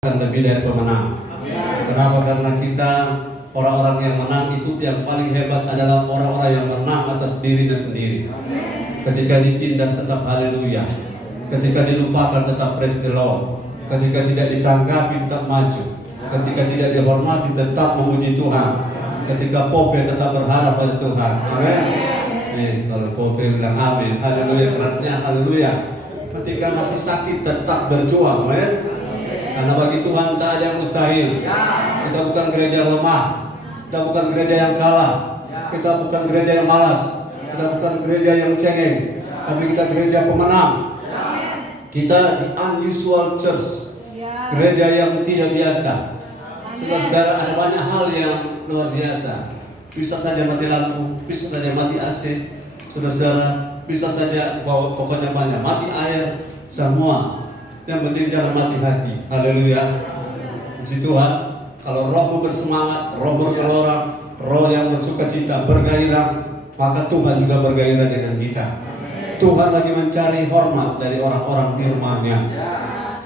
akan lebih dari pemenang. Kenapa? Karena kita orang-orang yang menang itu yang paling hebat adalah orang-orang yang menang atas dirinya sendiri. Ketika ditindas tetap haleluya. Ketika dilupakan tetap praise the Lord. Ketika tidak ditanggapi tetap maju. Ketika tidak dihormati tetap memuji Tuhan. Ketika pope tetap berharap pada Tuhan. Amin. Kalau pope bilang amin, haleluya, kerasnya haleluya. Ketika masih sakit tetap berjuang, amin. Karena bagi Tuhan tak ada yang mustahil. Kita bukan gereja lemah, kita bukan gereja yang kalah, kita bukan gereja yang malas, kita bukan gereja yang cengeng, tapi kita gereja pemenang. Kita di unusual church, gereja yang tidak biasa. Saudara-saudara, ada banyak hal yang luar biasa. Bisa saja mati lampu, bisa saja mati AC, saudara-saudara, bisa saja pokoknya banyak mati air, semua. Yang penting jangan mati hati. Haleluya. Puji Tuhan. Kalau rohmu bersemangat, roh bergelora, roh yang bersukacita, bergairah, maka Tuhan juga bergairah dengan kita. Tuhan lagi mencari hormat dari orang-orang di rumahnya.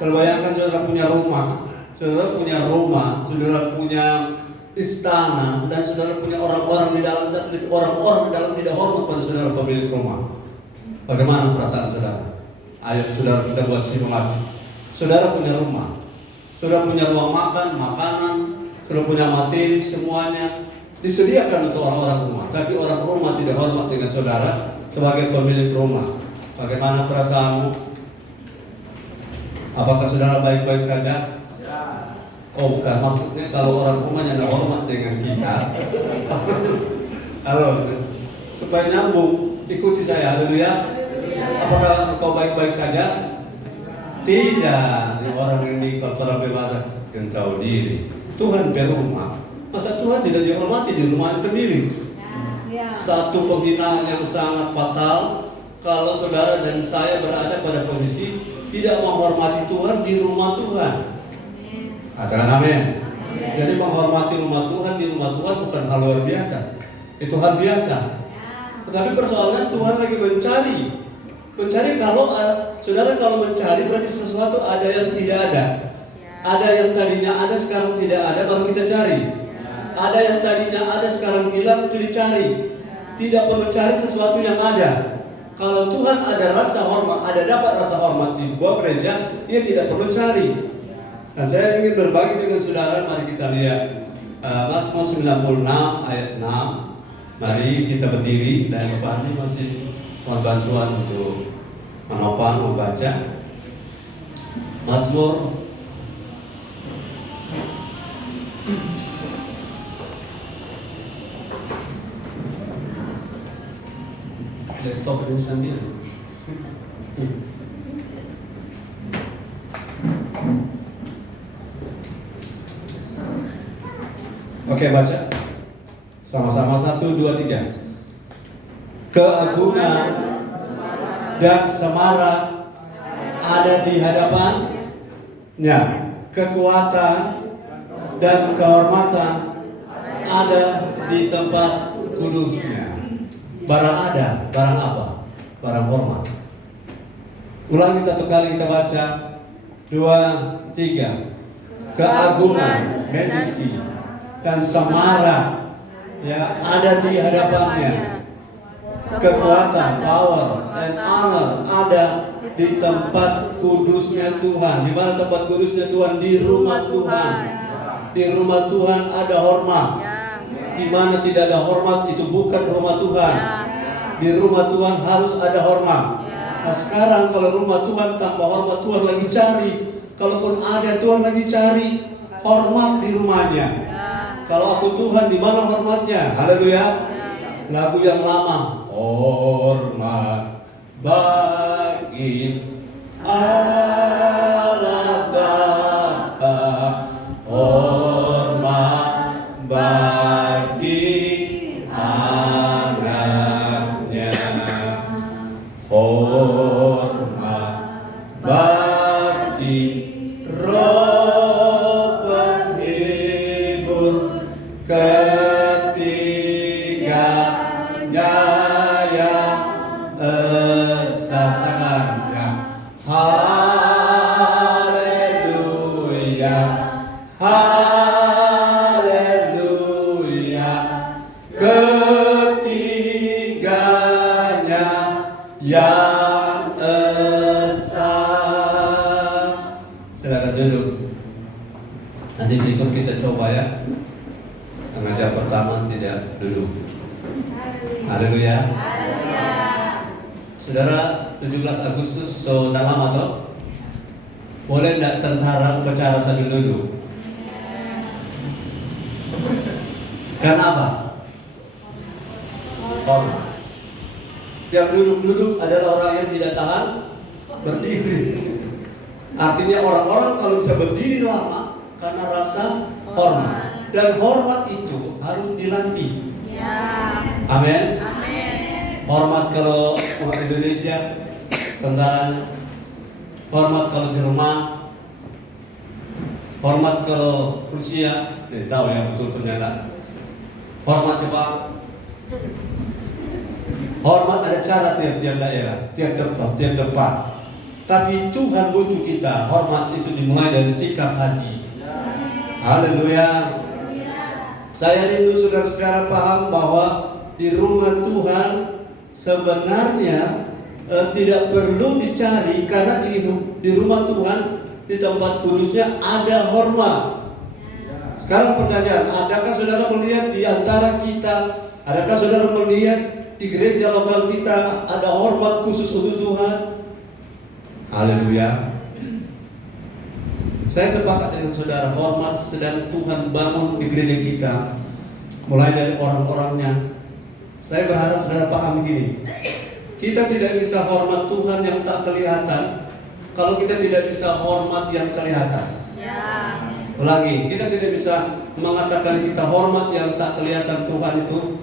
Kalau bayangkan saudara punya rumah, saudara punya istana, dan saudara punya orang-orang di dalam, dan orang-orang di dalam tidak hormat pada saudara pemilik rumah. Bagaimana perasaan saudara? Ayo saudara, kita buat simulasi. Saudara punya rumah, saudara punya ruang makan, makanan, saudara punya materi, semuanya disediakan untuk orang-orang rumah. Tapi orang rumah tidak hormat dengan saudara sebagai pemilik rumah. Bagaimana perasaanmu? Apakah saudara baik-baik saja? Oh bukan, maksudnya kalau orang rumahnya tidak hormat dengan kita. Halo, supaya nyambung, ikuti saya, haleluya. Apakah engkau baik-baik saja? Tidak, orang ini kotoran bebas yang tahu diri. Tuhan berumah. Masa Tuhan tidak dihormati di rumahnya sendiri? Satu penghinaan yang sangat fatal kalau saudara dan saya berada pada posisi tidak menghormati Tuhan di rumah Tuhan. Katakan amin. Jadi menghormati rumah Tuhan di rumah Tuhan bukan hal luar biasa. Itu hal biasa. Tetapi persoalannya Tuhan lagi mencari kalau saudara kalau mencari berarti sesuatu ada yang tidak ada. Ada yang tadinya ada sekarang tidak ada, baru kita cari. Ada yang tadinya ada sekarang hilang, itu dicari. Tidak perlu cari sesuatu yang ada. Kalau Tuhan ada rasa hormat, ada dapat rasa hormat di sebuah gereja, ia tidak perlu cari. Nah, saya ingin berbagi dengan saudara, mari kita lihat Mazmur 96 ayat 6. Mari kita berdiri dan Bapak ini masih mohon bantuan untuk menopang membaca Mazmur laptop ini sendiri. Oke, baca sama-sama 1, 2, 3. Keagungan dan semarak ada di hadapannya, kekuatan dan kehormatan ada di tempat kudusnya. Barang ada, barang apa? Barang hormat. Ulangi satu kali, kita baca 2, 3. Keagungan, majesty, dan semarak ya ada di hadapannya. Kekuatan, power, dan honor ada di tempat kudusnya Tuhan. Di mana tempat kudusnya Tuhan? Di rumah Tuhan. Di rumah Tuhan ada hormat. Di mana tidak ada hormat itu bukan rumah Tuhan. Di rumah Tuhan harus ada hormat. Nah sekarang kalau rumah Tuhan tanpa hormat, Tuhan lagi cari. Kalaupun ada, Tuhan lagi cari hormat di rumahnya. Kalau aku Tuhan, di mana hormatnya? Haleluya. Lagu yang lama. Hormat bagi Allah Bapa, hormat bagi anaknya, hormat bagi Roh penghibur ketiganya yang esa tangannya. Haleluya. Ketiganya yang esa. Silakan duduk. Nanti berikut kita coba ya. Setengah jam pertama tidak duduk. Haleluya. Saudara, 17 Agustus sudah lama toh? Boleh tidak tentara upacara sambil duduk? Kenapa? Hormat. Yang duduk-duduk adalah orang yang tidak tahan berdiri. Artinya orang-orang kalau bisa berdiri lama karena rasa hormat. Dan hormat itu harus dilatih. Amin. Hormat kalau umat Indonesia, tentara. Hormat kalau Jerman. Hormat kalau Rusia. Tahu ya betul ternyata. Hormat Jepang. Hormat ada cara tiap-tiap daerah, tiap tempat. Tapi Tuhan butuh kita. Hormat itu dimulai dari sikap hati. Haleluya. Saya rindu saudara-saudara paham bahwa di rumah Tuhan sebenarnya tidak perlu dicari, karena di rumah Tuhan, di tempat kudusnya ada hormat. Sekarang pertanyaan, adakah saudara melihat di antara kita, adakah saudara melihat di gereja lokal kita ada hormat khusus untuk Tuhan? Haleluya. Saya sepakat dengan saudara, hormat sedang Tuhan bangun di gereja kita, mulai dari orang-orangnya. Saya berharap saudara paham begini, kita tidak bisa hormat Tuhan yang tak kelihatan kalau kita tidak bisa hormat yang kelihatan. Ulangi, kita tidak bisa mengatakan kita hormat yang tak kelihatan Tuhan itu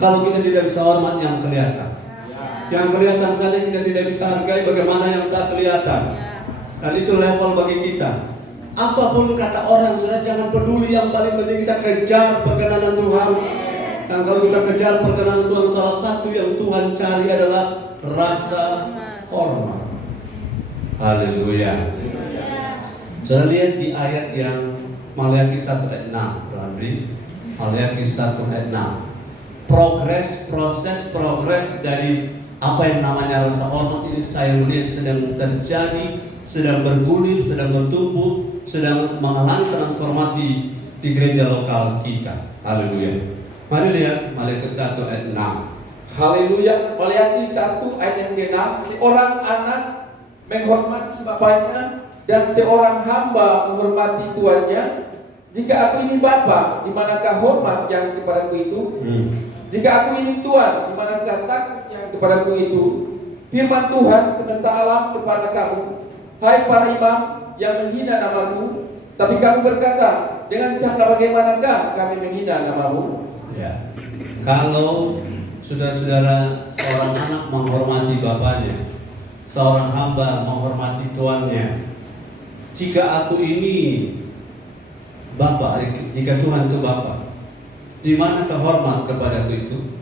kalau kita tidak bisa hormat yang kelihatan. Yang kelihatan saja kita tidak bisa hargai, bagaimana yang tak kelihatan. Dan itu level bagi kita. Apapun kata orang, sudah jangan peduli, yang paling penting kita kejar perkenanan Tuhan. Dan kalau kita kejar perkenanan Tuhan, salah satu yang Tuhan cari adalah rasa hormat. Haleluya. Saudara lihat di ayat yang Maliaki 1 ayat 6, Maliaki 1 ayat 6. Progres dari apa yang namanya rasa hormat ini saya melihat sedang terjadi, sedang bergulir, sedang bertumbuh, sedang mengalami transformasi di gereja lokal kita. Haleluya. Mari lihat Maliaki 1 ayat 6. Haleluya. Maliaki 1 ayat yang ke-6. Seorang anak menghormati bapaknya dan seorang hamba menghormati tuannya. Jika aku ini bapa, di manakah hormat yang kepadaku itu? Jika aku ini tuan, di manakah takut yang kepadaku itu? Firman Tuhan semesta alam kepada kamu, hai para imam yang menghina namamu. Tapi kamu berkata, dengan cara bagaimanakah kami menghina namamu? Ya. Kalau saudara-saudara, seorang anak menghormati bapaknya, seorang hamba menghormati tuannya. Jika aku ini Bapa, jika Tuhan itu Bapa, di manakah hormat kepadaku itu?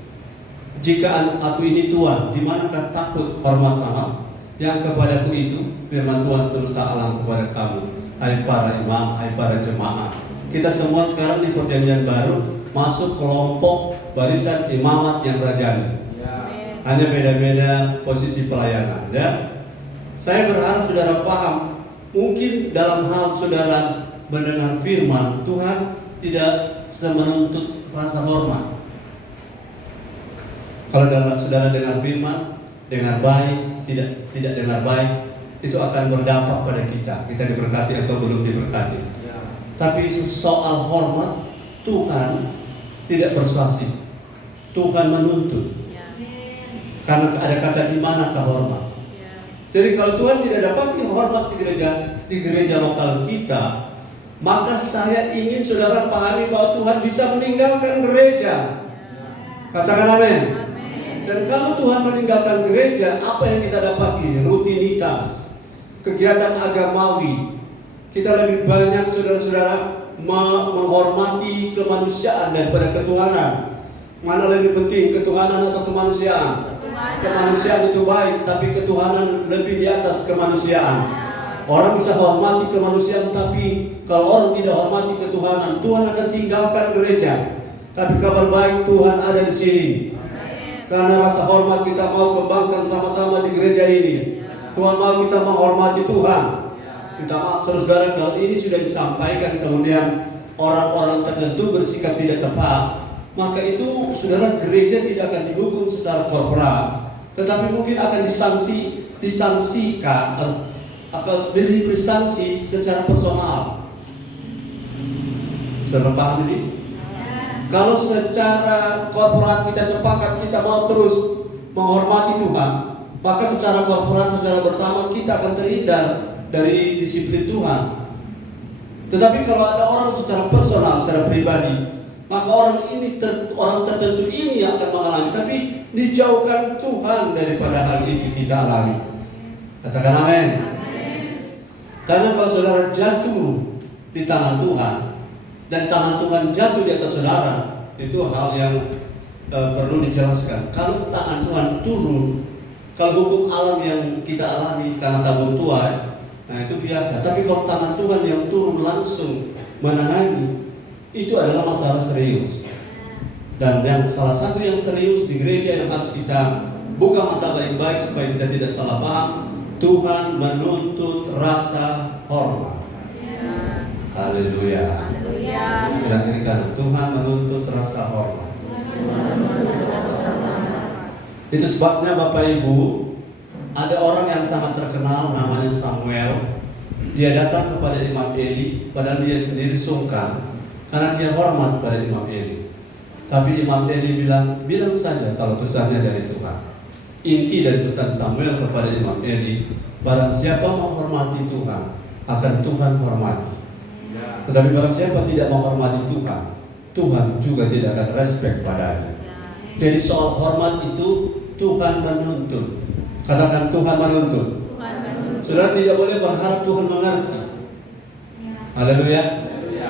Jika aku ini Tuhan, di manakah takut hormat sama yang kepadaku itu? Firman Tuhan semesta alam kepada kamu, hai para imam, hai para jemaat. Kita semua sekarang di perjanjian baru masuk kelompok barisan imamat yang rajani. Hanya beda-beda posisi pelayanan, ya. Saya berharap saudara paham. Mungkin dalam hal saudara mendengar firman Tuhan tidak semenuntut rasa hormat. Kalau dalam saudara dengar firman, dengar baik, tidak dengar baik, itu akan berdampak pada kita. Kita diberkati atau belum diberkati. Tapi soal hormat, Tuhan tidak persuasif. Tuhan menuntut. Karena ada kata di manakah hormat. Jadi kalau Tuhan tidak dapat hormat di gereja lokal kita, maka saya ingin saudara pahami bahwa Tuhan bisa meninggalkan gereja. Katakan amin. Dan kalau Tuhan meninggalkan gereja, apa yang kita dapati? Rutinitas, kegiatan agamawi. Kita lebih banyak saudara-saudara menghormati kemanusiaan daripada ketuhanan. Mana lebih penting, ketuhanan atau kemanusiaan? Kemanusiaan itu baik, tapi ketuhanan lebih di atas kemanusiaan. Orang bisa hormati kemanusiaan, tapi kalau orang tidak hormati ketuhanan, Tuhan akan tinggalkan gereja. Tapi kabar baik, Tuhan ada di sini. Karena rasa hormat kita mau kembangkan sama-sama di gereja ini. Tuhan mau kita menghormati Tuhan. Kita mau, saudara, kalau ini sudah disampaikan kemudian orang-orang tertentu bersikap tidak tepat, maka itu saudara, gereja tidak akan dihukum secara korporat, tetapi mungkin akan disangsikan atau diberi sanksi secara personal. Saudara paham ini? Kalau secara korporat kita sepakat kita mau terus menghormati Tuhan, maka secara korporat, secara bersama kita akan terhindar dari disiplin Tuhan. Tetapi kalau ada orang secara personal, secara pribadi, maka orang tertentu ini yang akan mengalami. Tapi dijauhkan Tuhan daripada hal itu kita alami. Katakan amin. Karena kalau saudara jatuh di tangan Tuhan dan tangan Tuhan jatuh di atas saudara, itu hal yang perlu dijelaskan. Kalau tangan Tuhan turun, kalau hukum alam yang kita alami karena tabur tuai, nah itu biasa. Tapi kalau tangan Tuhan yang turun langsung menangani, itu adalah masalah serius. Dan yang salah satu yang serius di gereja yang harus kita buka mata baik-baik supaya kita tidak salah paham, Tuhan menuntut rasa hormat. Haleluya. Bilang ini kan, Tuhan menuntut rasa hormat. Itu sebabnya Bapak Ibu, ada orang yang sangat terkenal namanya Samuel. Dia datang kepada Imam Eli, padahal dia sendiri sungkan karena dia hormat pada Imam Eli. Tapi Imam Eli bilang saja kalau pesannya dari Tuhan. Inti dari pesan Samuel kepada Imam Eli, barang siapa menghormati Tuhan, akan Tuhan hormati. Tetapi barang siapa tidak menghormati Tuhan, Tuhan juga tidak akan respect padanya. Jadi soal hormat itu Tuhan menuntut. Katakan Tuhan menuntut. Saudara tidak boleh berharap Tuhan mengerti. Haleluya.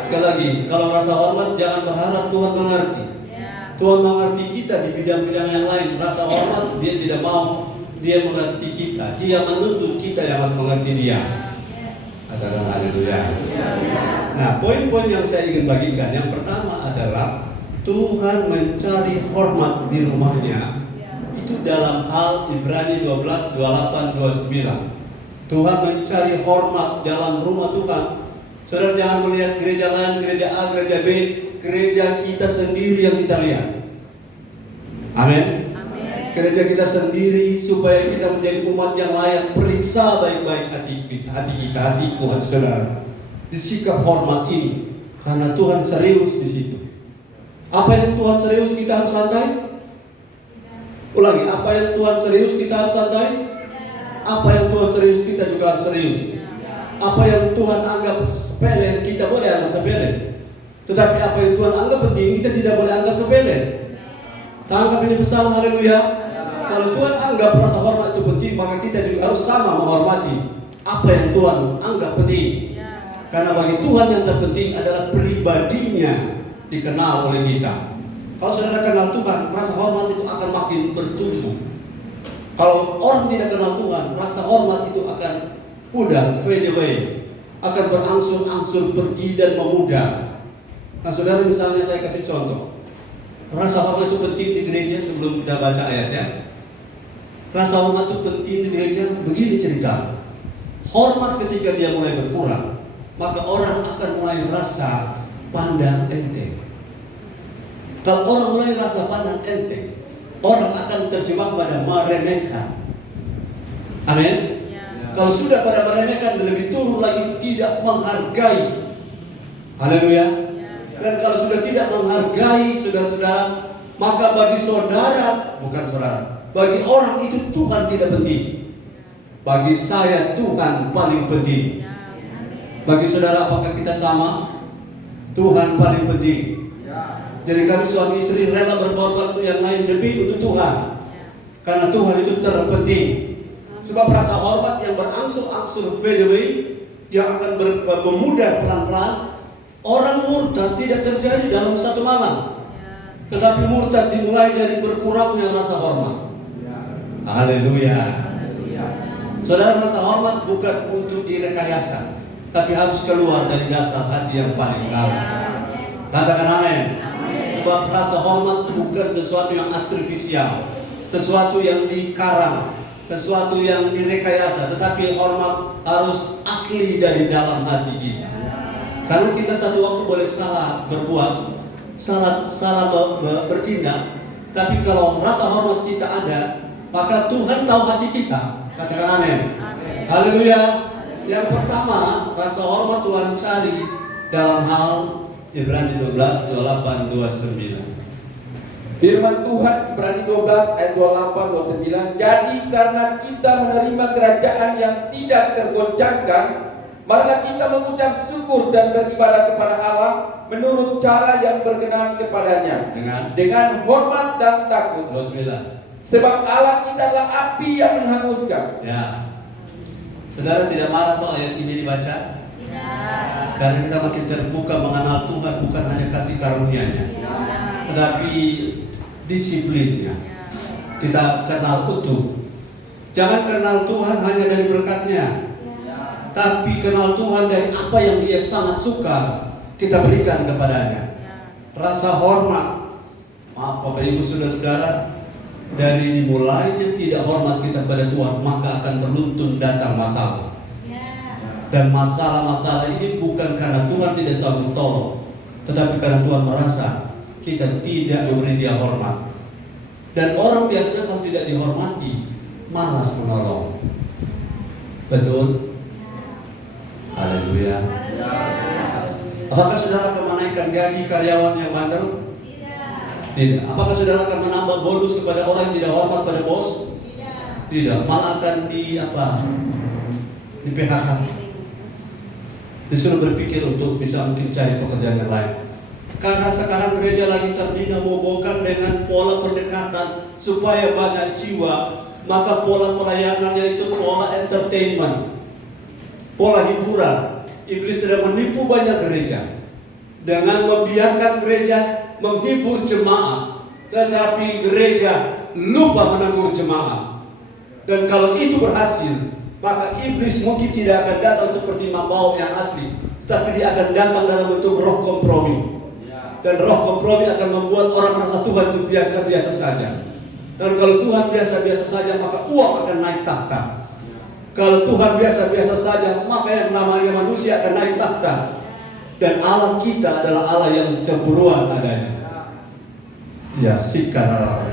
Sekali lagi, kalau rasa hormat jangan berharap Tuhan mengerti. Tuhan mengerti kita di bidang-bidang yang lain. Rasa hormat dia tidak mau dia mengerti kita. Dia menuntut kita yang harus mengerti dia. Katakan haleluya. Nah, poin-poin yang saya ingin bagikan, yang pertama adalah Tuhan mencari hormat di rumahnya. Itu dalam hal Ibrani 12, 28, 29. Tuhan mencari hormat dalam rumah Tuhan. Saudara jangan melihat gereja lain, gereja A, gereja B, gereja kita sendiri yang kita lihat. Amin. Gereja kita sendiri supaya kita menjadi umat yang layak. Periksa baik-baik hati kita, hatiku, hati saudara. Disikap hormat ini, karena Tuhan serius di situ. Apa yang Tuhan serius kita harus santai? Ulangi, apa yang Tuhan serius kita harus santai? Apa yang Tuhan serius kita juga harus serius. Apa yang Tuhan anggap sepele kita boleh anggap sepele. Tetapi apa yang Tuhan anggap penting kita tidak boleh anggap sepele. Tangkap ini pesan, haleluya. Kalau Tuhan anggap rasa hormat itu penting, maka kita juga harus sama menghormati apa yang Tuhan anggap penting. Karena bagi Tuhan yang terpenting adalah pribadinya dikenal oleh kita. Kalau saudara kenal Tuhan, rasa hormat itu akan makin bertumbuh. Kalau orang tidak kenal Tuhan, rasa hormat itu akan pudar, fade away, akan berangsur-angsur pergi dan memudar. Nah saudara, misalnya saya kasih contoh. Rasa hormat itu penting di gereja sebelum kita baca ayat ya. Rasa hormat itu penting di gereja, begini cerita. Hormat ketika dia mulai berkurang, maka orang akan mulai rasa pandang enteng. Kalau orang mulai rasa pandang enteng, orang akan terjebak pada meremehkan. Amin. Kalau sudah pada meremehkan, lebih turun lagi tidak menghargai. Haleluya. Dan kalau sudah tidak menghargai saudara-saudara, maka bagi saudara, bukan saudara, bagi orang itu Tuhan tidak penting. Bagi saya Tuhan paling penting. Bagi saudara, apakah kita sama? Tuhan paling penting. Jadi kami suami istri rela berkorban untuk yang lain lebih untuk Tuhan. Karena Tuhan itu terpenting. Sebab rasa hormat yang berangsur-angsur fade away, yang akan memudar pelan-pelan. Orang murtad tidak terjadi dalam satu malam. Tetapi murtad dimulai dari berkurangnya rasa hormat. Haleluya. Saudara, rasa hormat bukan untuk direkayasa, tapi harus keluar dari dasar hati yang paling dalam. Katakan amin. Sebab rasa hormat bukan sesuatu yang artifisial, sesuatu yang dikarang, sesuatu yang direkayasa, tetapi hormat harus asli dari dalam hati kita. Karena kita satu waktu boleh salah berbuat, salah bertindak, tapi kalau rasa hormat kita ada, maka Tuhan tahu hati kita. Katakan amin. Haleluya. Yang pertama, rasa hormat Tuhan cari dalam hal Ibrani 12, 28, 29. Firman Tuhan Ibrani 12 ayat 28 29. Jadi karena kita menerima kerajaan yang tidak tergoncangkan, marilah kita mengucap syukur dan beribadah kepada Allah menurut cara yang berkenan kepadanya dengan hormat dan takut. 29. Sebab Allah kita adalah api yang menghanguskan. Ya. Saudara tidak marah toh ayat ini dibaca? Tidak. Karena kita makin terbuka mengenal Tuhan, bukan hanya kasih karunia-Nya, tetapi disiplinnya. Kita kenal utuh. Jangan kenal Tuhan hanya dari berkat-Nya, tapi kenal Tuhan dari apa yang Dia sangat suka kita berikan kepadanya. Rasa hormat. Maaf Bapak Ibu Saudara-saudara, dari dimulainya tidak hormat kita pada Tuhan, maka akan beruntun datang masalah. Dan masalah-masalah ini bukan karena Tuhan tidak sanggup tolong, tetapi karena Tuhan merasa kita tidak memberi Dia hormat. Dan orang biasanya kalau tidak dihormati, malas menolong. Betul? Haleluya. Apakah saudara akan menaikkan gaji karyawan yang bandel? Tidak. Apakah saudara akan menambah bonus kepada orang yang tidak hormat pada bos? Tidak. Malah akan di PHK. Disuruh berpikir untuk bisa mungkin cari pekerjaan yang lain. Karena sekarang gereja lagi terdinamobokan dengan pola pendekatan supaya banyak jiwa, maka pola pelayanannya itu pola entertainment, pola hiburan. Iblis sedang menipu banyak gereja dengan membiarkan gereja menghibur jemaat, tetapi gereja lupa menegur jemaat. Dan kalau itu berhasil, maka iblis mungkin tidak akan datang seperti mambau yang asli, tetapi dia akan datang dalam bentuk roh kompromi. Dan roh kompromi akan membuat orang merasa Tuhan itu biasa-biasa saja. Dan kalau Tuhan biasa-biasa saja, maka uang akan naik tahta. Kalau Tuhan biasa-biasa saja, maka yang namanya manusia akan naik tahta. Dan Allah kita adalah Allah yang cemburuan adanya. Ya, sikara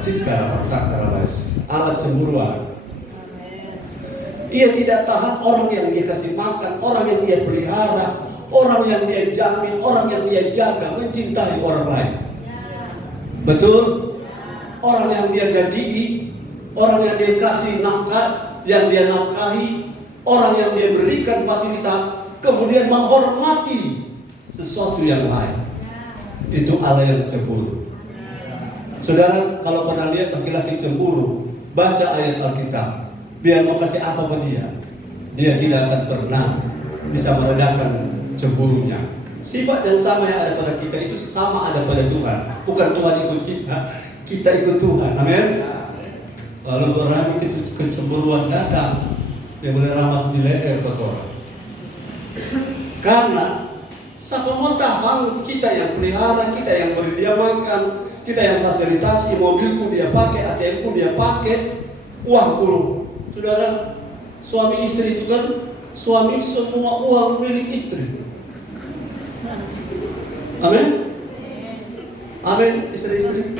Allah cemburuan. Ia tidak tahan orang yang Dia kasih makan, orang yang Dia pelihara, orang yang Dia jamin, orang yang Dia jaga, mencintai orang lain. Betul? Orang yang Dia gaji, orang yang Dia kasih nafkah, yang Dia nafkahi, orang yang Dia berikan fasilitas, kemudian menghormati sesuatu yang lain. Itu Allah yang cemburu. Saudara, kalau pernah lihat laki-laki cemburu, baca ayat Alkitab. Biar mau kasih apa pada dia tidak akan pernah bisa meredakan cemburunya. Sifat yang sama yang ada pada kita itu sama ada pada Tuhan. Bukan Tuhan ikut kita, kita ikut Tuhan. Amin. Lalu orang itu kecemburuan datang, dia boleh ramas di leher kotoran. Karena siapa mau tahan, kita yang pelihara, kita yang beri dia makan, kita yang fasilitasi, mobilku dia pakai, ATM-ku dia pakai, uangku. Saudara, suami istri itu kan, suami semua uang milik istri. Amin. Amin, istri-istri.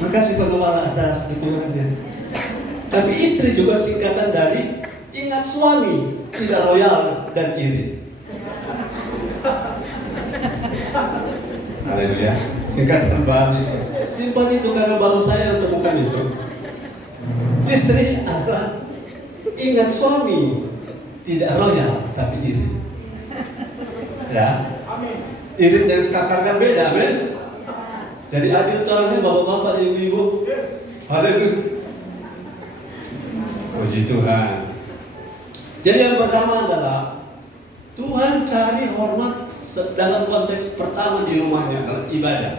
Makasih Pengelola atas dukungannya. Tapi istri juga singkatan dari ingat suami, tidak royal dan iri. Haleluya. Singkatan baru itu. Simpan itu karena baru saya temukan itu. Istri adalah ingat suami, tidak royal tapi iri. Ya. Iri dan sekakar kan beda, amin. Jadi adil orangnya bapak-bapak dan ibu-ibu. Haleluya. Puji Tuhan. Jadi yang pertama adalah Tuhan cari hormat dalam konteks pertama di rumahnya adalah ibadah.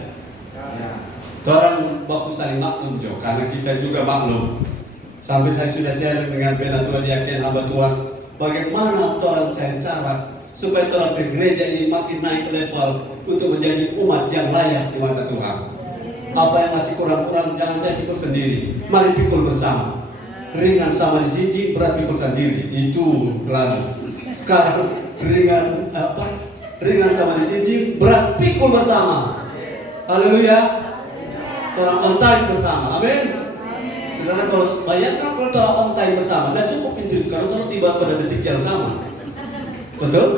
Orang baku saling maklum, Jo, karena kita juga maklum. Sampai saya sudah share dengan penatua diaken hamba Tuhan, bagaimana orang cari cara supaya orang gereja ini makin naik level untuk menjadi umat yang layak di mata Tuhan. Apa yang masih kurang-kurang jangan saya pikul sendiri, mari pikul bersama. Ringan sama dijinjing, berat pikul sendiri. Itu lalu. Sekarang ringan sama dijinjing, berat pikul bersama. Haleluya. Orang on time bersama. Amin. Saudara, kalau bayangkan kalau orang on time bersama, tidak cukup itu karena kalau tiba pada detik yang sama. Betul?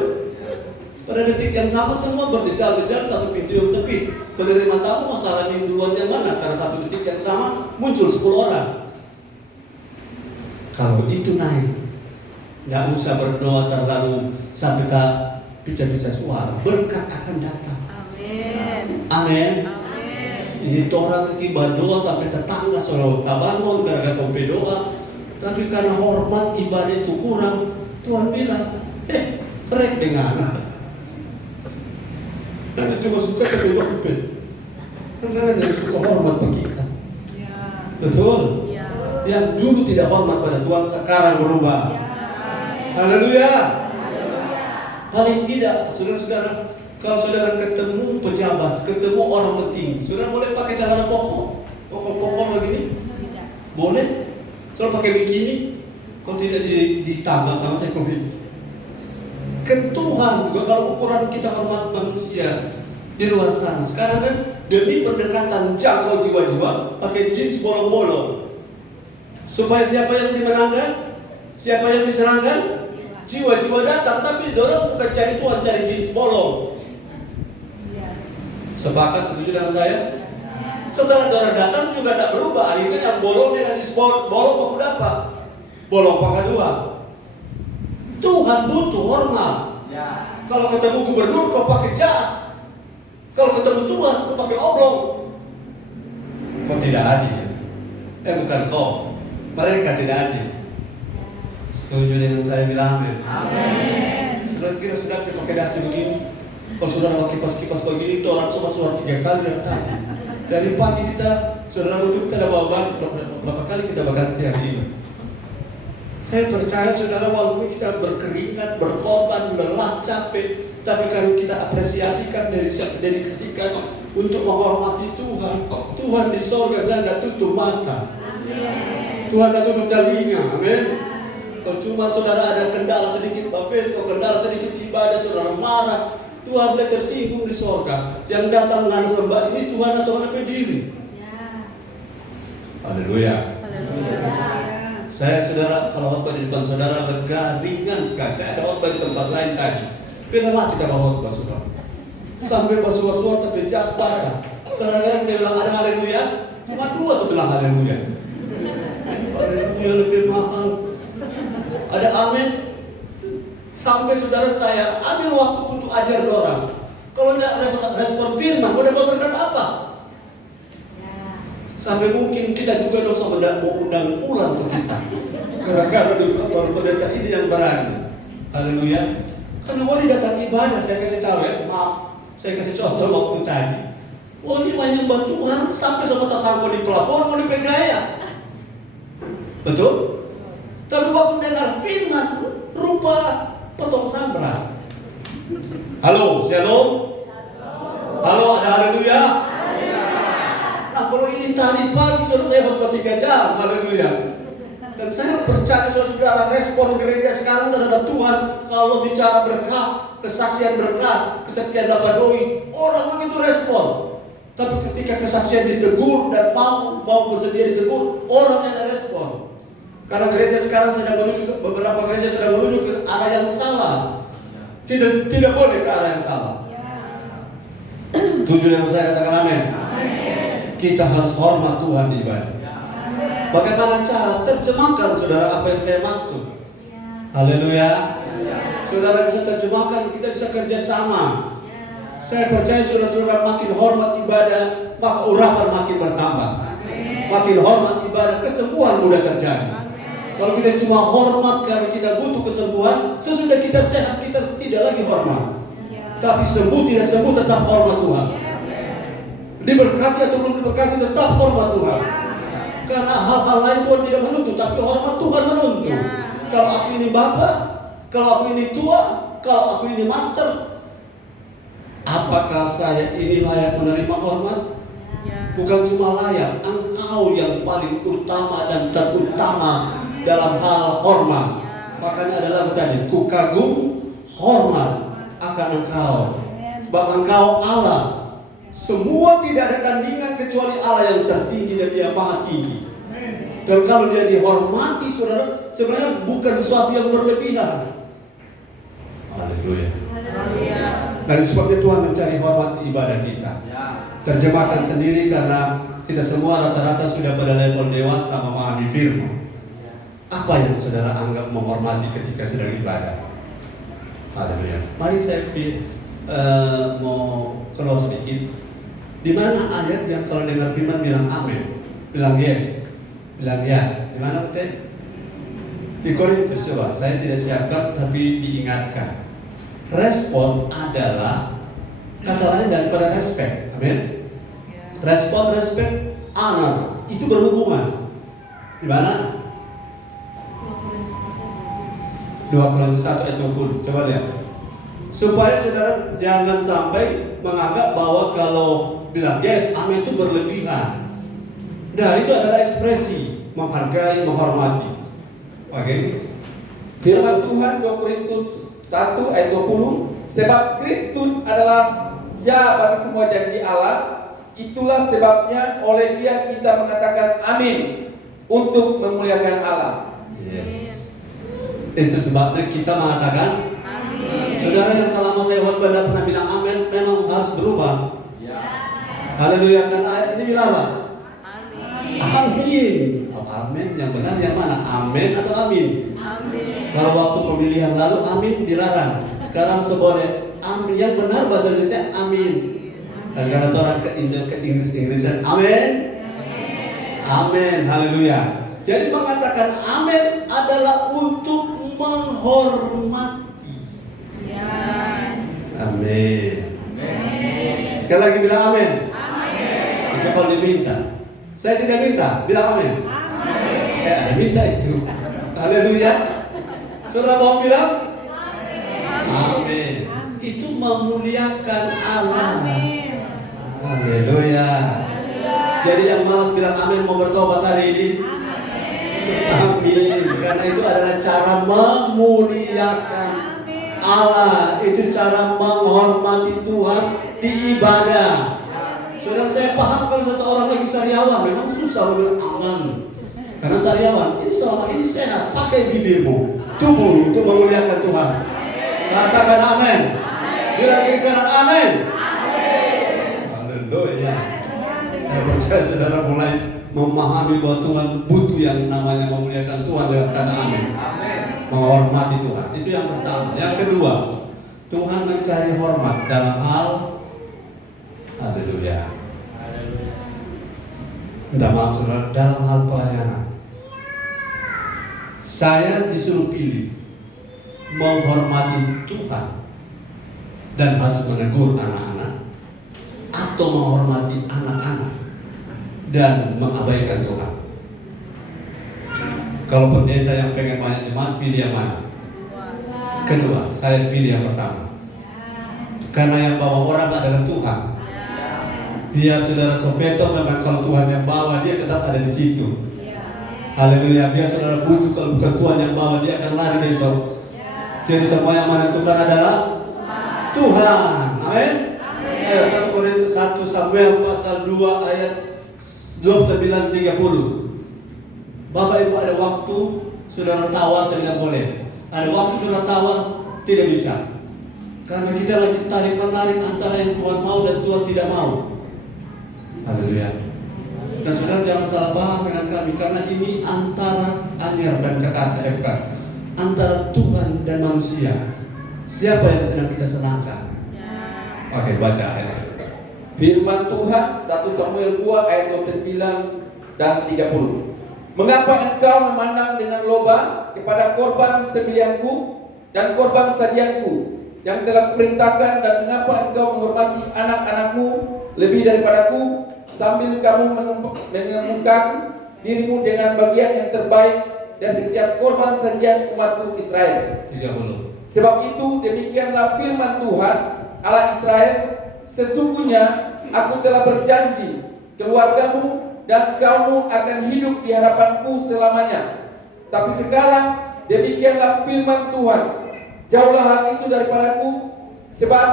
Pada detik yang sama semua berjejar-jejar satu pintu yang sempit. Penerima tamu masalah di duluan yang mana? Karena satu detik yang sama muncul 10 orang. Kalau itu naik, nggak usah berdoa terlalu sampai ke pica-pica suara. Berkat akan datang. Amin. Amin. Amin. Ini orang lagi berdoa sampai tetangga selalu tabangun gara-gara tompe doa. Tapi karena hormat ibadah itu kurang, Tuhan bilang, frek dengan karena cuma suka kedua kupil. Karena dia suka hormat bagi kita. Ya. Betul. Ya. Yang dulu tidak hormat pada Tuhan sekarang berubah. Ya. Haleluya. Haleluya. Paling tidak, saudara-saudara, kalau saudara ketemu pejabat, ketemu orang penting, saudara boleh pakai celana pokok begini? Tidak. Boleh. Kalau pakai bikini, kalau tidak ditambah sama saya boleh. Ke Tuhan juga kalau ukuran kita hormat manusia di luar sana. Sekarang kan demi pendekatan jangkau jiwa-jiwa pakai jeans bolong-bolong. Supaya siapa yang dimenangkan? Siapa yang diserangkan? Jiwa-jiwa datang, tapi dorong bukan cari Tuhan, cari jeans bolong. Ya. Sepakat, setuju dengan saya? Setelah dorong datang juga tidak berubah. Akhirnya yang bolong dengan di sport, bolong aku dapat. Bolong pangkat dua. Tuhan butuh hormat. Ya. Kalau ketemu gubernur kau pakai jas. Kalau ketemu Tuhan kau pakai oblong. Kau tidak adil. Bukan kau. Mereka tidak adil. Setuju dengan saya bilang amin. Amin. Saudara kira sedap pakai dasi begini. Kalau saudara pakai kipas-kipas begini, orang suara 3 kali dari tadi. Dari pagi kita, saudara duduk kita ada bawa balik berapa kali kita bakal tiap ini. Saya percaya saudara walaupun kita berkeringat, berkorban, lelah, capek, tapi kalau kita apresiasikan dedikasikan untuk menghormati Tuhan, Tuhan di sorga dan tidak tutup mata. Amin. Tuhan tidak tutup telinga, amin. Kalau cuma saudara ada kendala sedikit bafet, atau kendala sedikit ibadah, saudara marah, Tuhan boleh tersinggung di sorga. Yang datang dengan sembah ini Tuhan atau anak berdiri. Haleluya. Haleluya. Saya saudara kalau khotbah di depan saudara lega ringan sekali. Saya ada khotbah di tempat lain tadi. Kenapa kita bawa khotbah saudara? Sampai basuh-basuh tapi jas basah. Kadang-kadang dia bilang ada haleluya, cuma 2 tuh bilang haleluya. Haleluya lebih mahal. Ada amin. Sampai saudara saya ambil waktu untuk ajar orang. Kalau tidak respon firman, mau dapat berkat apa? Sampai mungkin kita juga dosa mau undang pulang ke kita. Gara-gara baru pendeta ini yang berani. Haleluya. Karena mau datang ibadah, saya kasih tahu ya, maaf, saya kasih contoh waktu tadi. Oh ini menyembah Tuhan sampai sama tersangkut di plafon mau dipegaya. Betul? Tapi waktu dengar firman, rupa potong sambra. Halo, shalom. Halo, ada haleluya. Nah kalau ini tadi pagi saya khotbah 3 jam, haleluya. Dan saya percaya saudara respon gereja sekarang terhadap Tuhan. Kalau bicara berkat, kesaksian berkat, kesaksian dapat doi, orang begitu respon. Tapi ketika kesaksian ditegur dan mau bersedia ditegur, orang yang respon. Karena gereja sekarang sedang menuju beberapa gereja sedang menuju ke arah yang salah. Kita tidak boleh ke arah yang salah. Setuju dengan saya, katakan amin. Kita harus hormat Tuhan di ibadah. Bagaimana cara terjemahkan saudara apa yang saya maksud? Haleluya. Saudara bisa terjemahkan, kita bisa kerjasama. Saya percaya saudara-saudara makin hormat ibadah, maka urapan makin bertambah. Makin hormat ibadah, kesembuhan mudah terjadi. Kalau kita cuma hormat karena kita butuh kesembuhan, sesudah kita sehat kita tidak lagi hormat. Tapi sembuh tidak sembuh tetap hormat Tuhan. Diberkati atau belum diberkati tetap hormat Tuhan. Karena hal-hal lain Tuhan tidak menuntut, tapi hormat Tuhan menuntut. Ya. Kalau aku ini bapak, kalau aku ini tua, kalau aku ini master, apakah saya ini layak menerima hormat? Ya. Bukan cuma layak, engkau yang paling utama dan terutama dalam hal hormat. Makanya adalah tadi, ku kagum hormat akan engkau, sebab engkau Allah. Semua tidak ada tandingan kecuali Allah yang tertinggi dan Dia maha tinggi. Dan kalau Dia dihormati, saudara, sebenarnya bukan sesuatu yang berlebihan. Haleluya. Dan sebabnya Tuhan mencari hormat di ibadah kita. Terjemahkan sendiri karena kita semua rata-rata sudah pada level dewasa memahami firman. Apa yang saudara anggap menghormati ketika sedang ibadah? Haleluya. Mari saya mau keluar sedikit. Di mana ayat yang kalau dengar firman bilang amin, bilang yes, bilang ya? Di mana betul? Di Korintus coba. Saya tidak siapkan tapi diingatkan. Respon adalah kata lain daripada respect. Amin. Respon, respect, honor itu berhubungan. Di mana? 2 Korintus 1 ayat 20. Coba lihat. Supaya saudara jangan sampai menganggap bahwa kalau bilang yes, amin itu berlebihan. Nah, itu adalah ekspresi menghargai, menghormati. Oke. Firman Tuhan 2 Korintus 1 ayat 20, sebab Kristus adalah ya bagi semua janji Allah. Itulah sebabnya oleh Dia kita mengatakan amin untuk memuliakan Allah. Yes. Itu sebabnya kita mengatakan Amin. saudara yang selama saya khotbah pernah bilang amin, memang harus berubah. Haleluya, kan ayat ini bilang apa? Amin. Amin. Oh, amin yang benar yang mana? Amin atau amin? Amin. Kalau waktu pemilihan lalu amin dilarang. Sekarang seboleh amin yang benar bahasa Indonesia amin. Dan kalau orang ke Inggris-Inggrisan amin. Amin. Haleluya. Jadi mengatakan amin adalah untuk menghormati. Ya. Amin. Sekali lagi bilang amin. Itu kalau diminta. Saya tidak minta, bilang amin. Ada minta itu. Haleluya. Saudara mau bilang? Amin. Itu memuliakan Allah. Haleluya. Jadi yang malas bilang amin mau bertobat hari ini. Amin. Karena itu adalah cara memuliakan Allah. Itu cara menghormati Tuhan di ibadah. Saudara, saya paham kalau seseorang lagi sariawan memang susah bilang aman. Karena sariawan ini selama ini sehat, pakai bibirmu, tubuh untuk memuliakan Tuhan. Katakan amin. Bila kiri kanan amin. Haleluya. Saya percaya saudara mulai memahami bahwa Tuhan butuh yang namanya memuliakan Tuhan dengan kata amin. Menghormati Tuhan. Itu yang pertama. Yang kedua, Tuhan mencari hormat dalam hal haleluya. Minta maaf saudara, dalam hal pelayanan. Saya disuruh pilih menghormati Tuhan dan harus menegur anak-anak, atau menghormati anak-anak dan mengabaikan Tuhan. Kalau pendeta yang pengen banyak jemaat, pilih yang mana? Kedua, saya pilih yang pertama. Karena yang bawa orang adalah Tuhan. Biar saudara Sopeto memang kalau Tuhan yang bawa, dia tetap ada di situ. Haleluya. Biar saudara bujuk, kalau bukan Tuhan yang bawa, dia akan lari besok. Jadi semua yang menentukan adalah Tuhan. Amin. Ayo 1 Samuel pasal 2 ayat 29-30. Bapak Ibu, ada waktu saudara tawar, saya bilang boleh. Ada waktu saudara tawar, tidak bisa. Karena kita lagi tarik-menarik antara yang Tuhan mau dan Tuhan tidak mau. Haleluya. Dan saudara jangan salah paham dengan kami, karena ini antara Anyer dan Jakarta, bukan. Antara Tuhan dan manusia. Siapa yang sedang kita senangkan? Oke, baca ayat. Firman Tuhan 1 Samuel 2 ayat 29 dan 30. Mengapa engkau memandang dengan loba kepada korban sembelihanku dan korban sajianku yang telah kuperintahkan, dan mengapa engkau menghormati anak-anakmu lebih daripadaku, sambil kamu mengemukakan dirimu dengan bagian yang terbaik dari setiap korban sajian umatku Israel. 30. Sebab itu demikianlah firman Tuhan Allah Israel, sesungguhnya aku telah berjanji keluargamu dan kamu akan hidup di hadapanku selamanya. Tapi sekarang demikianlah firman Tuhan, jauhlah hal itu daripadaku, sebab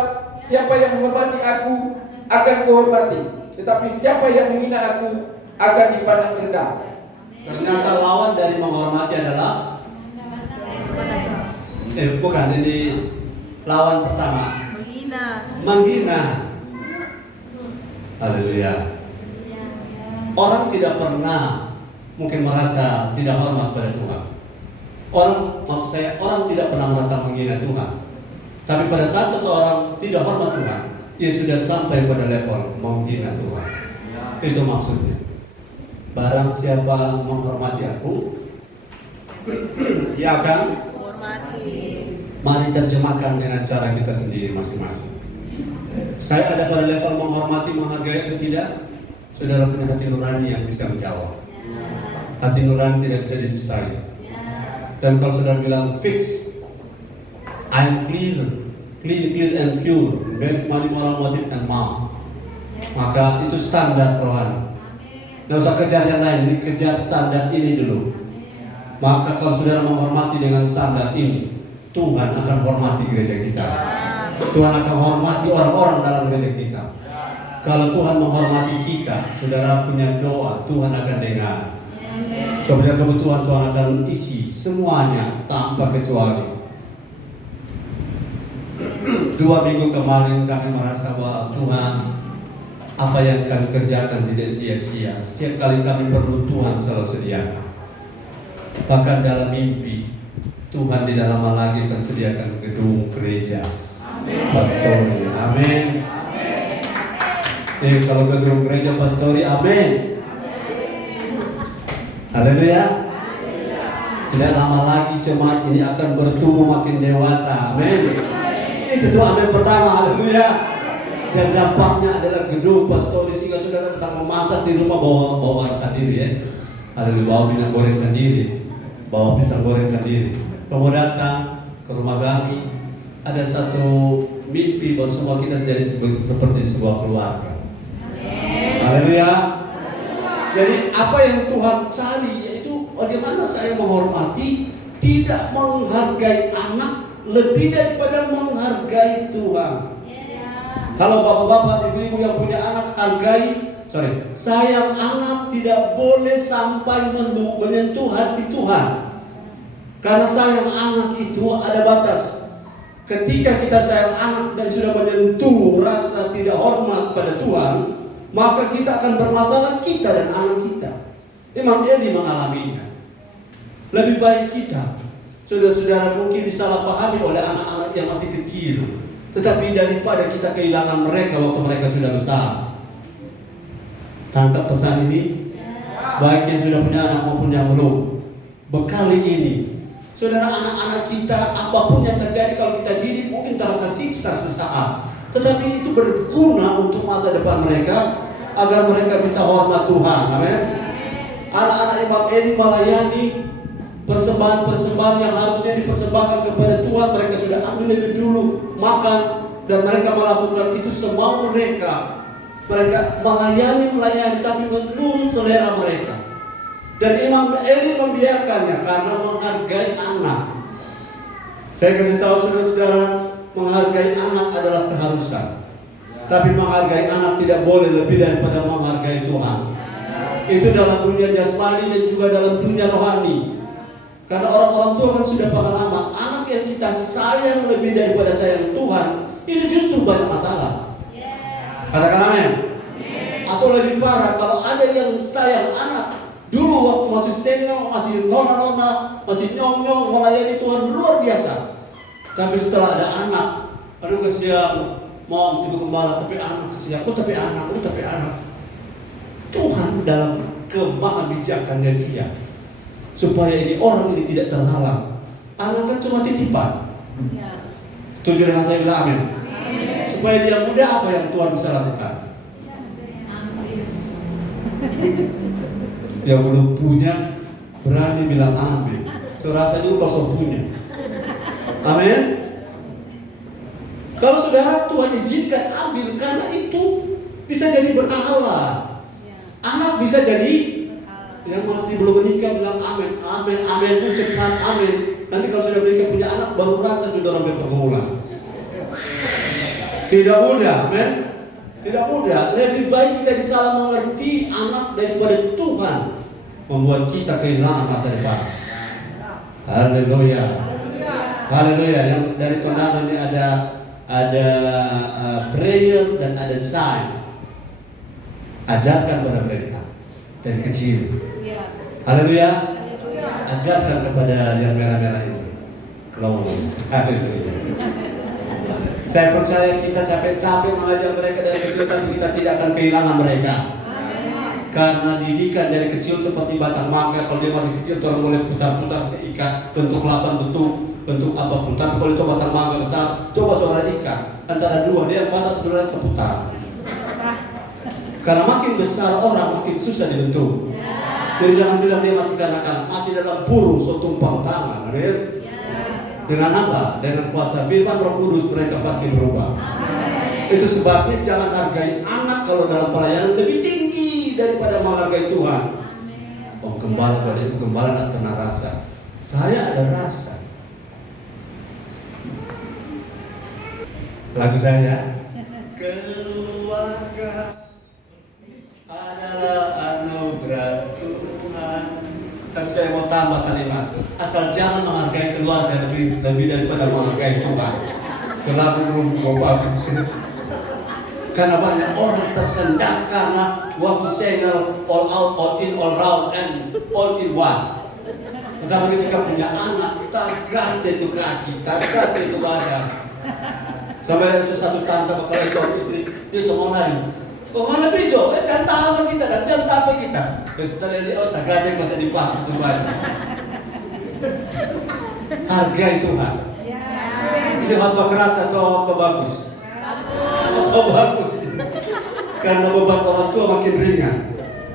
siapa yang menghormati aku akan kuhormati, tetapi siapa yang menghina aku akan dipandang rendah. Ternyata lawan dari menghormati adalah bukan, ini lawan pertama menghina. Haleluya. Orang tidak pernah mungkin merasa tidak hormat pada Tuhan. Maksud saya, orang tidak pernah merasa menghina Tuhan. Tapi pada saat seseorang tidak hormat Tuhan, ia sudah sampai pada level menghina Tuhan. Itu maksudnya. Barang siapa menghormati aku, ia akan Hormati. Mari terjemahkan dengan cara kita sendiri masing-masing. Saya ada pada level menghormati, menghargai atau tidak? Saudara punya hati nurani yang bisa menjawab. Hati nurani tidak bisa didustai. Dan kalau saudara bilang fix, I'm clean and pure, base money, moral, motive and mouth, maka itu standar rohani. Nggak usah kejar yang lain, ini kejar standar ini dulu. Maka kalau saudara menghormati dengan standar ini, Tuhan akan hormati gereja kita. Tuhan akan hormati orang-orang dalam gereja kita. Kalau Tuhan menghormati kita, saudara punya doa, Tuhan akan dengar. Saudara kebutuhan Tuhan akan isi semuanya tanpa kecuali. 2 minggu kemarin kami merasa bahwa Tuhan, apa yang kami kerjakan tidak sia-sia. Setiap kali kami perlu, Tuhan selalu sediakan. Bahkan dalam mimpi, Tuhan tidak lama lagi akan sediakan gedung gereja pastori. Amin. Kalau gedung gereja pastori, amin. Haleluya. Tidak lama lagi jemaat ini akan bertumbuh makin dewasa. Amin. Itu tuh amin pertama. Haleluya. Dan dampaknya adalah gedung pastori, sehingga saudara datang memasak di rumah, bawa sendiri ya. Haleluya. Bawa minyak goreng sendiri, bawa pisang goreng sendiri. Kamu datang ke rumah kami, ada satu mimpi bahwa semua kita jadi seperti sebuah keluarga. Haleluya. Jadi apa yang Tuhan cari yaitu bagaimana saya menghormati, tidak menghargai anak lebih daripada menghargai Tuhan. Kalau bapak-bapak, ibu-ibu yang punya anak, sayang anak tidak boleh sampai menyentuh hati Tuhan. Karena sayang anak itu ada batas. Ketika kita sayang anak dan sudah menyentuh rasa tidak hormat pada Tuhan, maka kita akan bermasalah, kita dan anak kita. Imam Eli mengalaminya. Lebih baik kita, saudara-saudara, mungkin disalahpahami oleh anak-anak yang masih kecil, tetapi daripada kita kehilangan mereka waktu mereka sudah besar. Tangkap pesan ini, baik yang sudah punya anak maupun yang belum. Bekali ini, saudara, anak-anak kita, apapun yang terjadi kalau kita didik mungkin terasa siksa sesaat, tetapi itu berguna untuk masa depan mereka, agar mereka bisa hormat Tuhan. Amin. Anak-anak Imam Eli melayani persembahan-persembahan yang harusnya dipersembahkan kepada Tuhan, mereka sudah ambil lebih dulu makan, dan mereka melakukan itu semau mereka. Mereka melayani tapi menurut selera mereka. Dan Imam Eli membiarkannya karena menghargai anak. Saya kasih tahu saudara-saudara, menghargai anak adalah keharusan. Tapi menghargai anak tidak boleh lebih daripada menghargai Tuhan. Itu dalam dunia jasmani dan juga dalam dunia rohani. Karena orang-orang tua kan sudah pengalaman, anak yang kita sayang lebih daripada sayang Tuhan, itu justru banyak masalah. Katakan amin. Atau lebih parah, kalau ada yang sayang anak, dulu waktu masih senior, masih nona-nona, masih nyong-nyong, melayani Tuhan luar biasa. Tapi setelah ada anak, aduh kasihan, Mom, ibu gembala, tapi anak kasihan, tapi anak. Tuhan dalam kemahabijakannya Dia, supaya ini orang ini tidak terhalang. Anak kan cuma titipan. Setuju dengan saya bilang amin? Supaya dia muda, apa yang Tuhan bisa lakukan? Yang belum punya berani bilang ambil. Terasa juga kosong punya. Amin. Kalau saudara Tuhan izinkan ambil, karena itu bisa jadi berpahala. Anak bisa jadi yang masih belum menikah bilang amin, amin, amin, ucapkan amin. Nanti kalau sudah menikah punya anak baru rasa juga dalam pergumulan. Tidak mudah, amin. Tidak mudah. Lebih baik kita disalah mengerti anak daripada Tuhan membuat kita kehilangan masa depan. Haleluya. Haleluya. Yang dari tontonan ini ada prayer dan ada sign. Ajarkan kepada mereka dari kecil. Haleluya. Ajarkan kepada yang merah-merah ini. Haleluya. Saya percaya kita capek-capek mengajar mereka dari kecil, tapi kita tidak akan kehilangan mereka. Karena didikan dari kecil seperti batang mangga. Kalau dia masih kecil, orang boleh putar-putar ikat bentuk 8 bentuk apapun. Tapi kalau coba batang mangga besar, coba saudara ikat antara dua, dia 4 atau saudara keputar. Karena makin besar orang makin susah dibentuk. Jadi jangan bilang dia masih kanak-kanak, masih dalam buru so tumpang tangan. Dengan apa? Dengan kuasa firman Roh Kudus mereka pasti berubah. Itu sebabnya jangan hargai anak kalau dalam pelayanan lebih tinggi daripada menghargai Tuhan. Om Gembala, kalau Ibu Gembala tidak pernah rasa. Saya ada rasa. Lagu saya, keluarga adalah anugerah Tuhan. Tapi saya mau tambah kalimat, asal jangan menghargai keluarga lebih daripada menghargai Tuhan. Lagu belum bagus. Karena banyak orang tersendat karena waktu single all out, all in, all round, and all in one. Tetapi ketika punya anak, ganti itu kaki, ganti itu badan. Sampai itu satu tante bakal suami istri, dia semua lari. Mana pijo? Canta apa kita dan canta apa kita? Setelah dia otak gading mata dipakai itu baju. Hargai Tuhan. Ini hamba keras atau hamba bagus? Oh bagus. Karena beban orang tua makin ringan.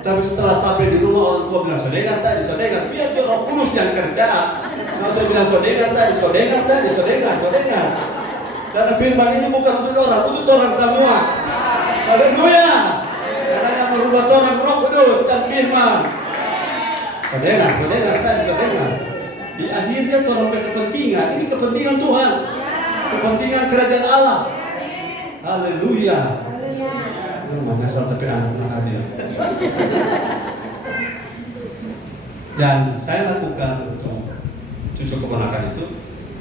Tapi setelah sampai di rumah orang tua bilang sodengar tadi, sodengar. Biar dia Roh Kudus yang kerja. Kalau saya bilang sodengar tadi, sodengar. Karena firman ini bukan untuk orang semua. Haleluya. Karena yang merubah orang Roh Kudus dan firman. Sodengar. Di akhirnya orang berkepentingan. Ini kepentingan Tuhan. Kepentingan kerajaan Allah. Haleluya. Mengasal tapi anak hadir. Dan saya lakukan untuk cucu keponakan itu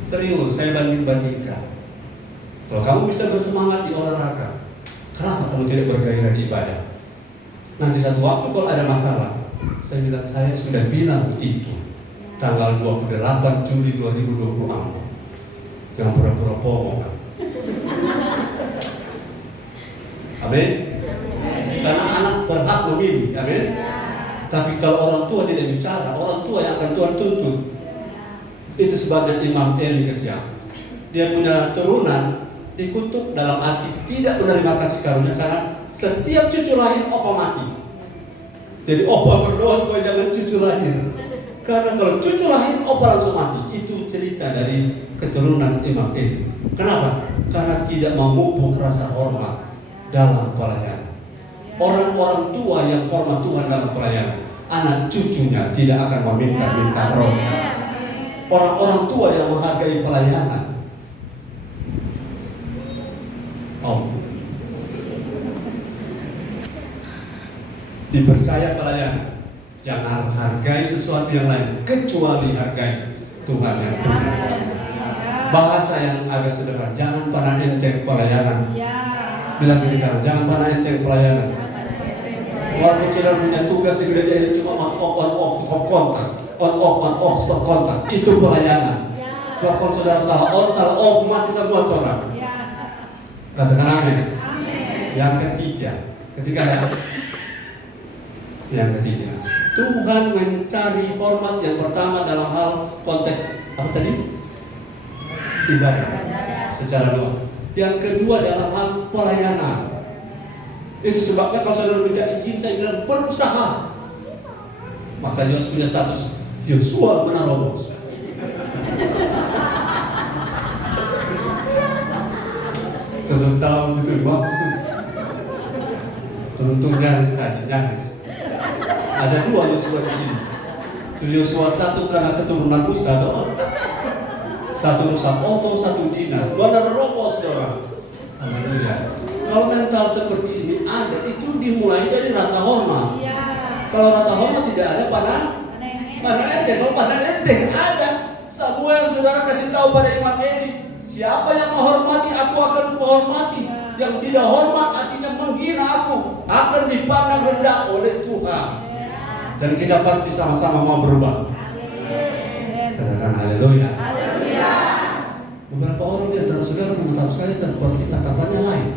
serius, saya bandingkan. Kalau kamu bisa bersemangat di olahraga, kenapa kamu tidak bergairah di ibadah? Nanti satu waktu kalau ada masalah, saya bilang saya sudah bilang itu tanggal 28 Juli 2024. Jangan pura-pura bohong. Amin. Karena anak berhak memilih, amin. Tapi kalau orang tua tidak bicara, orang tua yang akan Tuhan tuntut. Itu sebabnya Imam Eli kesian. Dia punya turunan dikutuk dalam arti tidak menerima kasih karunia karena setiap cucu lahir opa mati. Jadi opa berdoa supaya jangan cucu lahir. Karena kalau cucu lahir opa langsung mati. Itu cerita dari keturunan Imam Eli. Kenapa? Karena tidak memupuk rasa hormat dalam pelayanan. Orang-orang tua yang hormat Tuhan dalam pelayanan, anak cucunya tidak akan meminta-minta roh. Orang-orang tua yang menghargai pelayanan. Dipercaya pelayanan, jangan hargai sesuatu yang lain kecuali hargai Tuhan yang benar. Bahasa yang agak sederhana, jangan pandang enteng pelayanan. Bilang gini kan, jangan pandang enteng pelayanan. Walaupun saudara punya tugas di gereja ini cuma on off stop kontak, itu pelayanan. Sebab kalau saudara salah off mati semua orang. Katakan amin. Yang ketiga, Tuhan mencari hormat yang pertama dalam hal konteks apa tadi? Ibadah secara luas. Yang kedua dalam hal pelayanan. Itu sebabnya kalau saudara minta izin, saya bilang berusaha. Maka Yosua punya status Yosua menerobos. Terus tahu itu maksud. Untung nyaris tadi, nyaris. Ada dua Yosua di sini. Yosua satu karena keturunan Musa doang. Satu rusak oto, satu dinas. Dua nerobos doang. Haleluya. Kalau mental seperti ini ada, itu dimulai dari rasa hormat. Kalau rasa hormat tidak ada pada enteng. Kalau pada enteng ada. Samuel saudara kasih tahu pada Imam Eli, siapa yang menghormati aku akan kuhormati. Yang tidak hormat artinya menghina aku akan dipandang rendah oleh Tuhan. Dan kita pasti sama-sama mau berubah. Katakan haleluya. Beberapa orang di antara saudara menatap saya seperti tatapannya lain.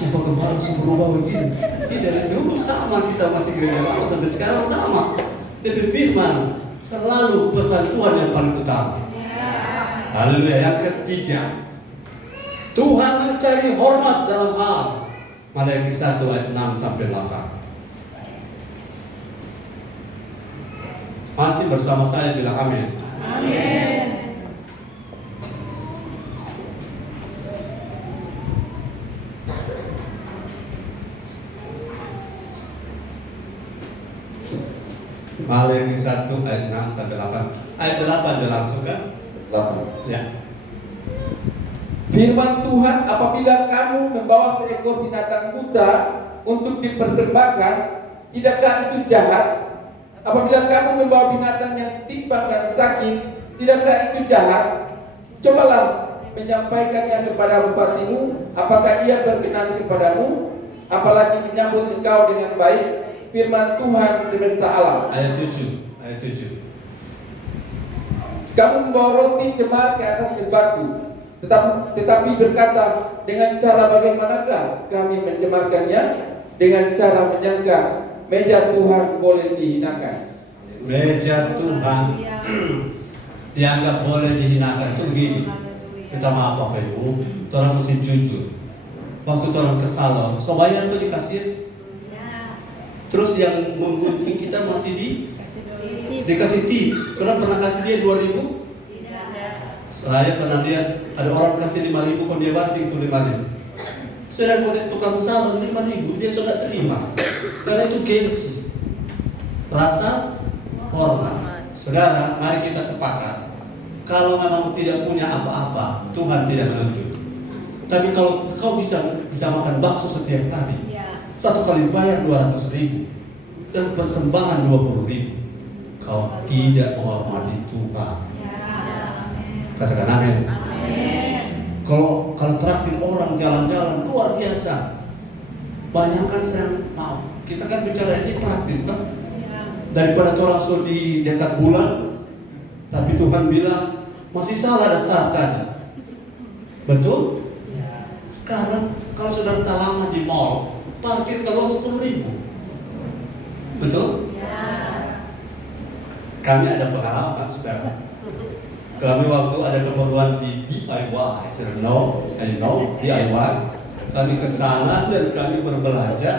Siapa kembali suruh berubah begini? Ini dari dulu sama, kita masih gereja lama sampai sekarang sama. Tapi firman selalu pesan Tuhan yang paling utama. Haleluya. Yang ketiga, Tuhan mencari hormat dalam hal Maleakhi 1 ayat 6 sampai 8. Masih bersama saya, bilang amin. Amin. Maleakhi 1 ayat 6 sampai 8. Ayat 8 dia langsung kan? 8. Ya. Firman Tuhan, apabila kamu membawa seekor binatang buta untuk dipersembahkan, tidakkah itu jahat? Apabila kamu membawa binatang yang timpang dan sakit, tidakkah itu jahat? Cobalah menyampaikannya kepada bupatimu, apakah ia berkenan kepadamu? Apalagi menyambut engkau dengan baik. Firman Tuhan semesta alam. Ayat 7. Ayat 7. Kamu membawa roti cemar ke atas mezbahku, tetapi berkata, dengan cara bagaimanakah kami mencemarkannya? Dengan cara menyangka meja Tuhan boleh dihinakan. Meja Tuhan dianggap boleh dihinakan. Itu begini. Kita maaf Bapak Ibu, orang mesti jujur. Waktu orang ke salon, so bayar tuh di kasir. Terus yang menggunting kita masih dikasih tip. Kalian pernah kasih dia 2.000? Saya pernah lihat ada orang kasih 5.000 kalau dia banting tuh 5.000. Sedang tukang salon 5.000 dia sudah terima. Karena itu gengsi. Rasa hormat. Saudara, mari kita sepakat. Kalau memang tidak punya apa-apa, Tuhan tidak menuntut. Tapi kalau kau bisa makan bakso setiap hari, satu kali bayar 200.000 dan persembahan 20.000, kau tidak menghormati Tuhan. Katakan amin. Kalau traktir orang jalan-jalan luar biasa, banyak kan saya mau. Kita kan bicara ini praktis kan? Daripada orang suruh di dekat bulan, tapi Tuhan bilang masih salah daftar tadi. Betul? Sekarang kalau saudara tak lama di mall, parkir keluar 10.000. Betul? Kami ada pengalaman, saudara. Kami waktu ada keperluan di DIY, DIY. Kami ke sana dan kami berbelanja,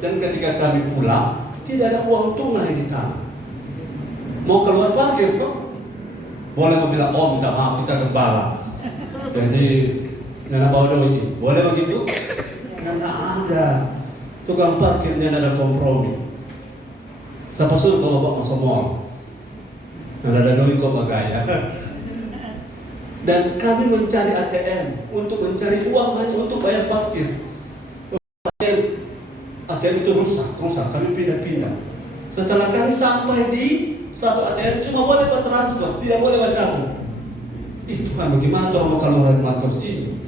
dan ketika kami pulang tidak ada uang tunai di tangan. Mau keluar parkir kok? Boleh bilang, oh minta maaf kita gembala. Jadi karena bawa doi, boleh begitu? Karena ada tukang parkirnya ada kompromi. Siapa suruh bawa semua? Ada doi kok bagaya. Dan kami mencari ATM untuk mencari uang hanya untuk bayar parkir. ATM itu rusak, kami pindah-pindah. Setelah kami sampai di satu ATM, cuma boleh buat transfer, tidak boleh buat cabut. Ih Tuhan, bagaimana orang mau keluar matos ini?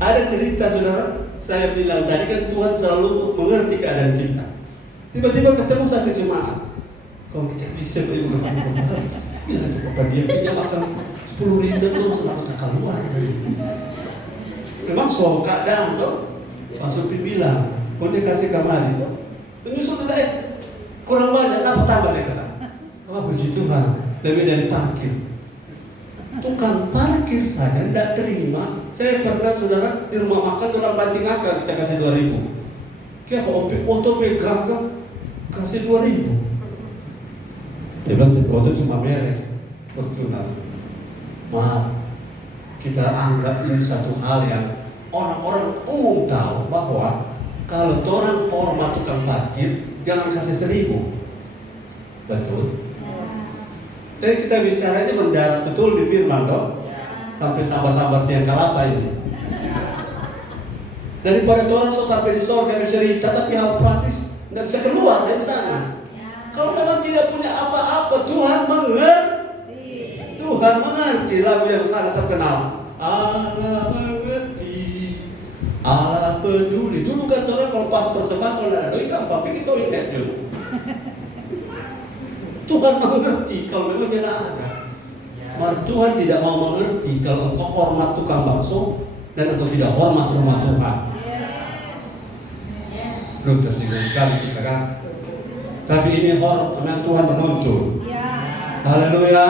Ada cerita saudara, saya bilang tadi kan Tuhan selalu mengerti keadaan kita. Tiba-tiba ketemu satu jemaat. Kalau kita bisa beribu kembali. Bilang coba dia makan 10.000 terus selalu tak keluar. Memang suatu keadaan tuh. Langsung bilang, kau dia kasih kamari tuh. Ini sudah kurang banyak, dapat tambah dia kata. Oh puji Tuhan, lebih dari parkir. Tukang parkir saja tidak terima. Saya pernah saudara di rumah makan orang banting akal kita kasih 2.000. Kayak foto pegang kasih 2.000. Dia bilang foto cuma merek Fortuner. Maaf, kita anggap ini satu hal yang orang-orang umum tahu bahwa kalau orang hormat tukang parkir jangan kasih 1.000. Betul. Jadi kita bicara ini mendarat betul di firman toh. Sampai sahabat-sahabat yang kalapa ini. Daripada Tuhan sampai di sorga bercerita, tapi hal praktis tidak bisa keluar dari sana. Kalau memang tidak punya apa-apa, Tuhan mengerti. Tuhan mengerti, lagu yang sangat terkenal. Allah mengerti, Allah peduli. Dulu kan orang kalau pas persembahan kalau ada doi gampang begitu ingat dulu. Tuhan mengerti kalau memang tidak ada. Maka Tuhan tidak mau mengerti kalau engkau hormat tukang bakso dan engkau tidak hormat rumah Tuhan. Belum tersinggung sekali kita kan. Tapi ini hormat Tuhan menuntut. Haleluya.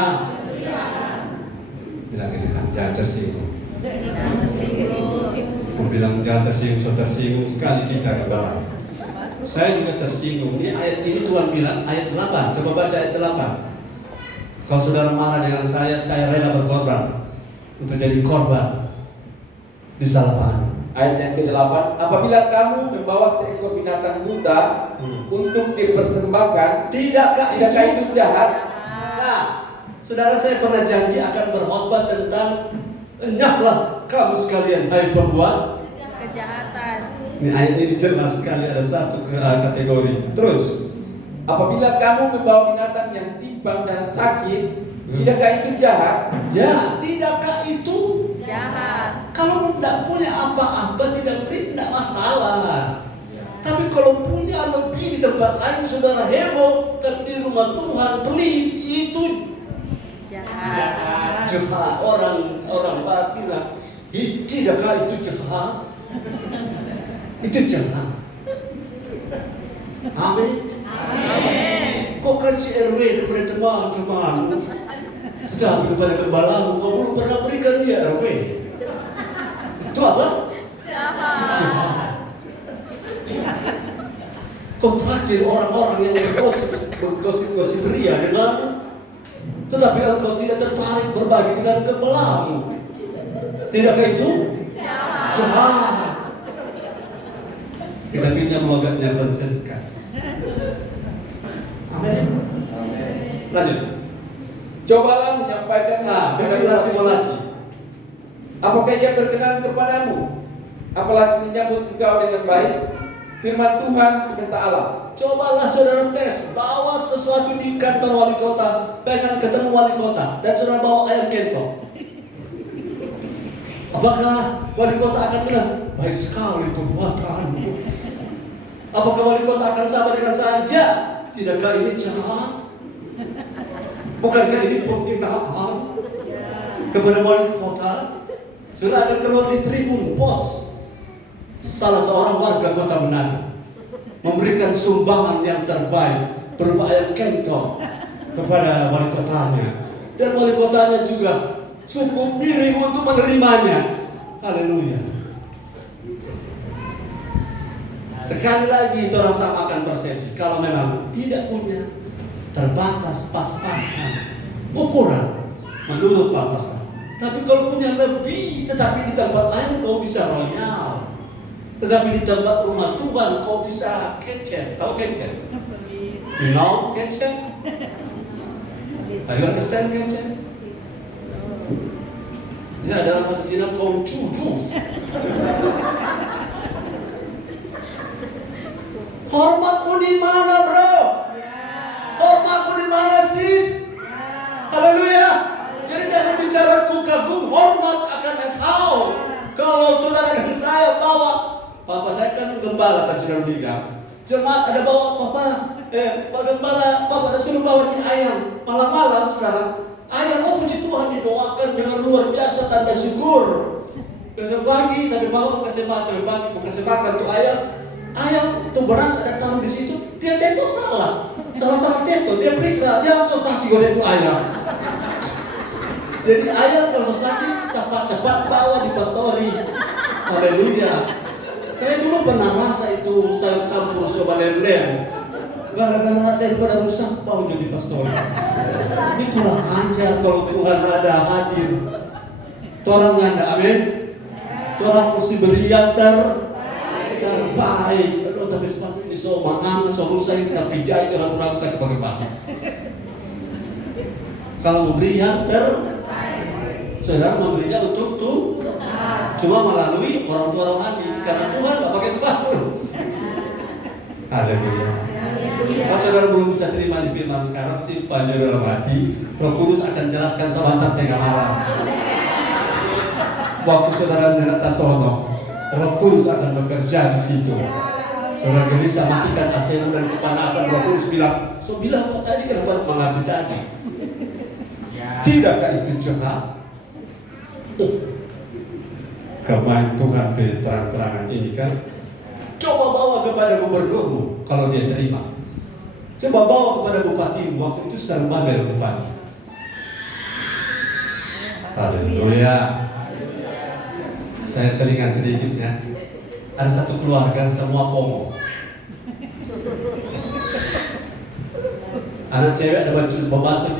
Bilang gitu kan, jangan tersinggung. Aku bilang jangan tersinggung, so tersinggung sekali kita ke bawah. Saya juga tersinggung. Ini ayat ini Tuhan bilang ayat 8. Coba baca ayat 8. Kalau saudara marah dengan saya rela berkorban untuk jadi korban di salaman. Ayat yang ke-8, apabila kamu membawa seekor binatang buta untuk dipersembahkan, tidakkah itu jahat? Nah, saudara saya pernah janji akan berkhotbah tentang enyahlah kamu sekalian hai pembuat Kejahatan. Ini ayat ini jelas sekali ada satu kategori. Terus, apabila kamu membawa binatang yang timpang dan sakit, tidakkah itu jahat? ya, tidakkah itu Jahat. kalau tidak punya apa-apa tidak masalah. Tapi kalau punya lebih di tempat lain, saudara heboh, tapi di rumah Tuhan pelit, itu Jahat. jahat. Orang barat bilang, tidakkah itu jahat? Itu jahat. Amin. Amin. Kau kasih RW kepada teman-teman, tetapi kepada gembalamu kau belum pernah berikan dia RW. Itu apa? Jahat. Kau traktir orang-orang yang bergosip ria dengan, tetapi engkau tidak tertarik berbagi dengan gembalamu. Tidakkah itu? Jahat. Kita pinjam logatnya Francesca. Amin. Lanjut. Cobalah menyampaikan Simulasi. apakah ia berkenan kepadamu? Apalagi menyambut engkau dengan baik? Firman Tuhan semesta alam. Cobalah saudara tes, bawa sesuatu di kantor wali kota, pengen ketemu wali kota, dan saudara bawa ayam kentong. Apakah wali kota akan bilang, baik sekali perbuatanmu? Apakah wali kota akan sabar dengan saja? Tidakkah ini jahat? Bukankah ini penghinaan kepada wali kota? Saudara akan keluar di tribun pos. Salah seorang warga kota Manado memberikan sumbangan yang terbaik berupa ayam kentong kepada wali kotanya, dan wali kotanya juga cukup miring untuk menerimanya. Haleluya. Sekali lagi orang samakan persepsi. Kalau memang tidak punya, terbatas pas-pasan ukuran menurut pas-pasan. Tapi kalau punya lebih, tetapi di tempat lain kau bisa royal, tetapi di tempat rumah Tuhan kau bisa kecet. Tahu kecet? You know kecet? Are you understand kecet? Ini adalah bahasa Cina kau cucu. Hormatmu di mana, bro? Hormatmu di mana, sis? Haleluya. Jadi jangan bicara ku kagum, hormat akan engkau. Kalau saudara dan saya bawa, papa saya kan gembala tapi sudah meninggal. Jemaat ada bawa Pak Gembala, papa ada suruh bawa ini ayam. Malam-malam saudara, ayam, oh puji Tuhan, didoakan dengan luar biasa tanda syukur. Besok pagi tadi papa mau kasih makan, pagi mau kasih makan tuh ayam. Ayam tuh beras ada taruh di situ, dia teto salah teto, dia periksa, dia langsung sakit goreng tuh ayam. Jadi ayam kalau sakit cepat-cepat bawa di pastori. Haleluya. Saya dulu pernah rasa itu saya campur coba lem-lem. Gara-gara daripada rusak mau jadi pastor. Ini kurang ajar kalau Tuhan ada hadir. Torang ada, amin. Torang mesti beri yang terbaik. Aduh, tapi sepatu ini so mangang, so rusak, tapi jahit orang kasih pakai pakai. Kalau memberi yang terbaik, saudara memberinya untuk Tuhan. Cuma melalui orang tua rohani, karena Tuhan nggak pakai sepatu. Haleluya. Kalau saudara belum bisa terima di firman sekarang, simpan di dalam hati. Roh Kudus akan jelaskan sebentar tengah malam. Waktu saudara menata sono, Roh Kudus akan bekerja di situ. Saudara gelisah matikan AC-mu dan kepanasan. Roh Kudus bilang, so bilang kok tadi kenapa mengerti tadi? Tidakkah itu jahat? Kemain Tuhan terang-terangan ini kan. Coba bawa kepada gubernurmu kalau dia terima. Coba bawa kepada bupatimu. Waktu itu Salman bupati. Haleluya. Saya selingan sedikit ya. Ada satu keluarga semua pongo. Anak cewek ada basuh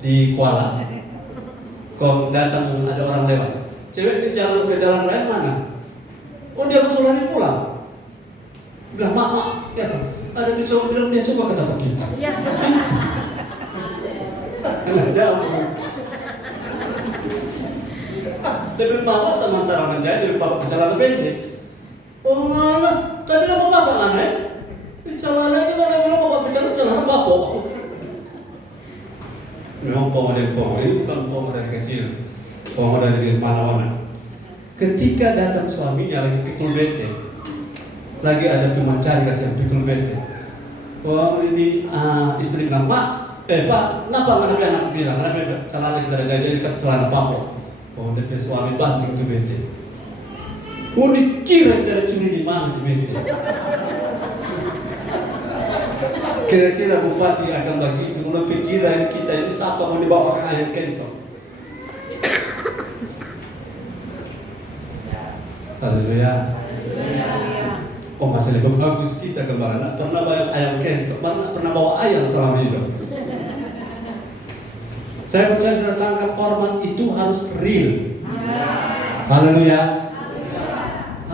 di Kuala. Kok datang ada orang lewat. Cewek ini jalan ke jalan lain mana? Oh dia kesulitan pulang. Bilang mak, ya ada tuh cowok bilang dia suka ketemu kita. Ada. Tapi mama sementara menjadi dari papa celana pendek. Oh mana? Tadi apa papa aneh? Celana ini kan bilang papa celana papa. Memang pomo ini bukan pomo dari kecil. Pomo dari mana-mana. Ketika datang suaminya lagi pikul bete, lagi ada pemencari kasih yang pikul bete. Oh ini istri bilang, Pak, kenapa nggak ada anak bilang, kenapa celana kita jadi kata celana papa. Oh dia suami banting tuh bete. Oh dikira dari curi di mana di bete. Kira-kira bupati akan begitu. Kalau pikiran kita ini siapa mau dibawa ke ayam kentong. Haleluya. Oh masih lebih bagus kita kemana? Pernah bawa ayam kentong, pernah bawa ayam selama hidup. Saya percaya sudah tangkap hormat itu harus real. Haleluya.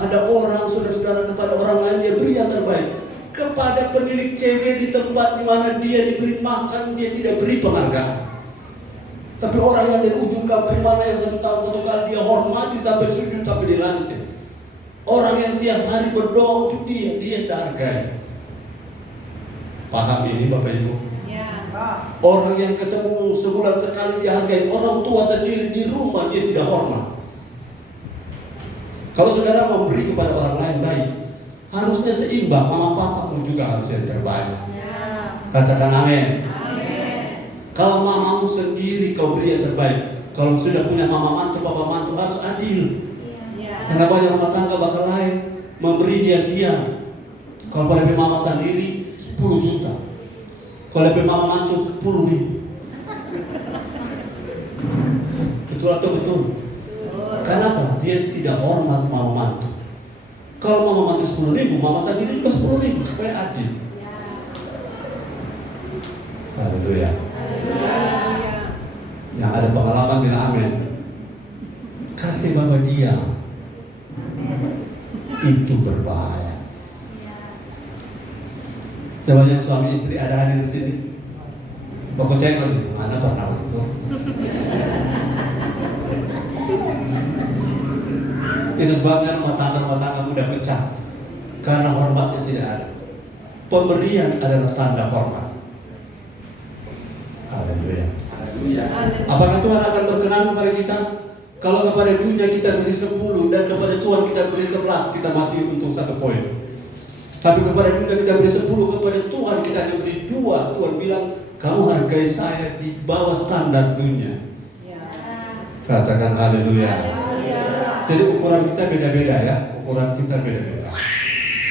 Ada orang saudara-saudara kepada orang lain dia beri yang terbaik. Kepada pemilik cewek di tempat di mana dia diberi makan dia tidak beri penghargaan. Tapi orang yang dari ujung kampung mana yang 1 tahun 1 kali dia hormati sampai sujud sampai di lantai. Orang yang tiap hari berdoa untuk dia hargai. Paham ini Bapak Ibu? Ya. Orang yang ketemu sebulan sekali dia hargai. Orang tua sendiri di rumah dia tidak hormat. Kalau saudara memberi kepada orang lain baik, harusnya seimbang. Mama papa pun juga harus yang terbaik. Ya. Katakan amin. Amin. Kalau mamamu sendiri kau beri yang terbaik. Kalau sudah punya mama mantu, papa mantu harus adil. Karena banyak rumah tangga bakal lain memberi diam-diam. Kalau pada mama sendiri 10 juta. Kalau pada mama mantu 10 ribu. Betul atau betul? Kenapa? Dia tidak hormat mama mantu. Kalau mama mantu 10 ribu, mama sendiri juga 10 ribu supaya adil. Haleluya. Yang ada pengalaman bilang amin. Kasih mama diam. Itu berbahaya. Sebanyak suami istri ada hadir di sini. Bapak tengok nih, mana pernah itu? Itu sebabnya rumah tangga mudah pecah karena hormatnya tidak ada. Pemberian adalah tanda hormat. Haleluya. Apakah Tuhan akan berkenan kepada kita? Kalau kepada dunia kita beri 10 dan kepada Tuhan kita beri 11, kita masih untung 1 poin. Tapi kepada dunia kita beri 10, kepada Tuhan kita hanya beri 2. Tuhan bilang, kamu hargai saya di bawah standar dunia. Katakan haleluya. Jadi ukuran kita beda-beda ya. Ukuran kita beda-beda.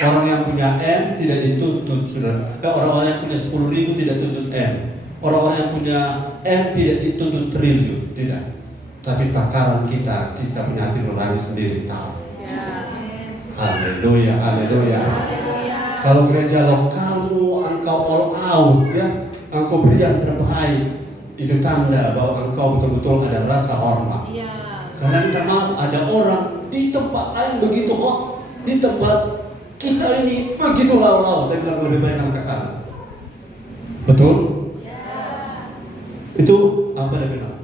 Orang yang punya M tidak dituntut, saudara. Orang-orang yang punya 10 ribu tidak tuntut M. Orang-orang yang punya M tidak dituntut triliun, tidak. Tapi takaran kita punya hati nurani sendiri tahu. Haleluya, haleluya. Kalau gereja lokalmu engkau all out ya, engkau beri yang terbaik, itu tanda bahwa engkau betul-betul ada rasa hormat. Karena kita mau ada orang di tempat lain begitu hot, di tempat kita ini begitu lau-lau, tapi bilang lebih baik yang ke sana. Betul? Itu apa dia bilang?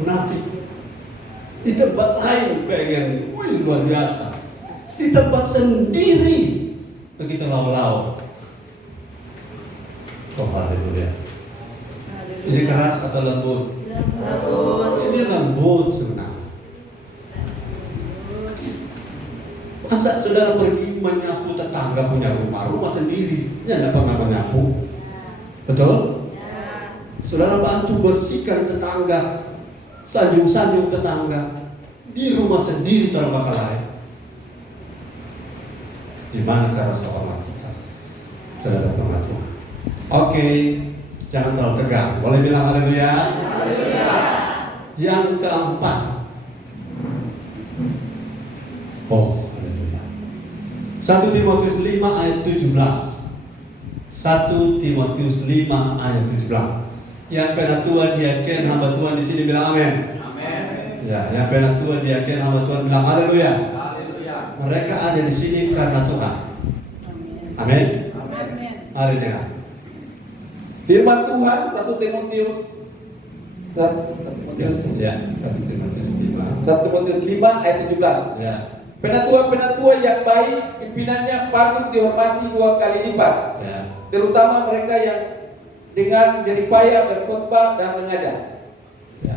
Munafik. Di tempat lain pengen, wih luar biasa. Di tempat sendiri begitu lau-lau. Oh haleluya. Ini keras atau lembut? Lembut. Ini lembut sebenarnya. Masa saudara pergi menyapu tetangga punya rumah sendiri, ya tidak pernah menyapu. Betul? Saudara bantu bersihkan tetangga, sanjung-sanjung tetangga di rumah sendiri orang bakal lain. Di mana rasa hormat kita? Saudara hormat Tuhan. Oke, jangan terlalu tegang. Boleh bilang haleluya? Haleluya. Yang keempat. Oh, haleluya. 1 Timotius 5 ayat 17. 1 Timotius 5 ayat 17. Yang penatua diaken hamba Tuhan di sini bilang amin. Amin. Ya, yang penatua diaken hamba Tuhan bilang haleluya. Haleluya. Mereka ada di sini karena Tuhan. Amin. Haleluya. Firman Tuhan 1 Timotius 1 Ya, 1 Timotius 5. Timotius 5 ayat 17. Ya, Penatua-penatua yang baik pimpinannya patut dihormati 2 kali lipat, ya. terutama mereka yang dengan jeripaya berkhotbah dan mengajar. Ya.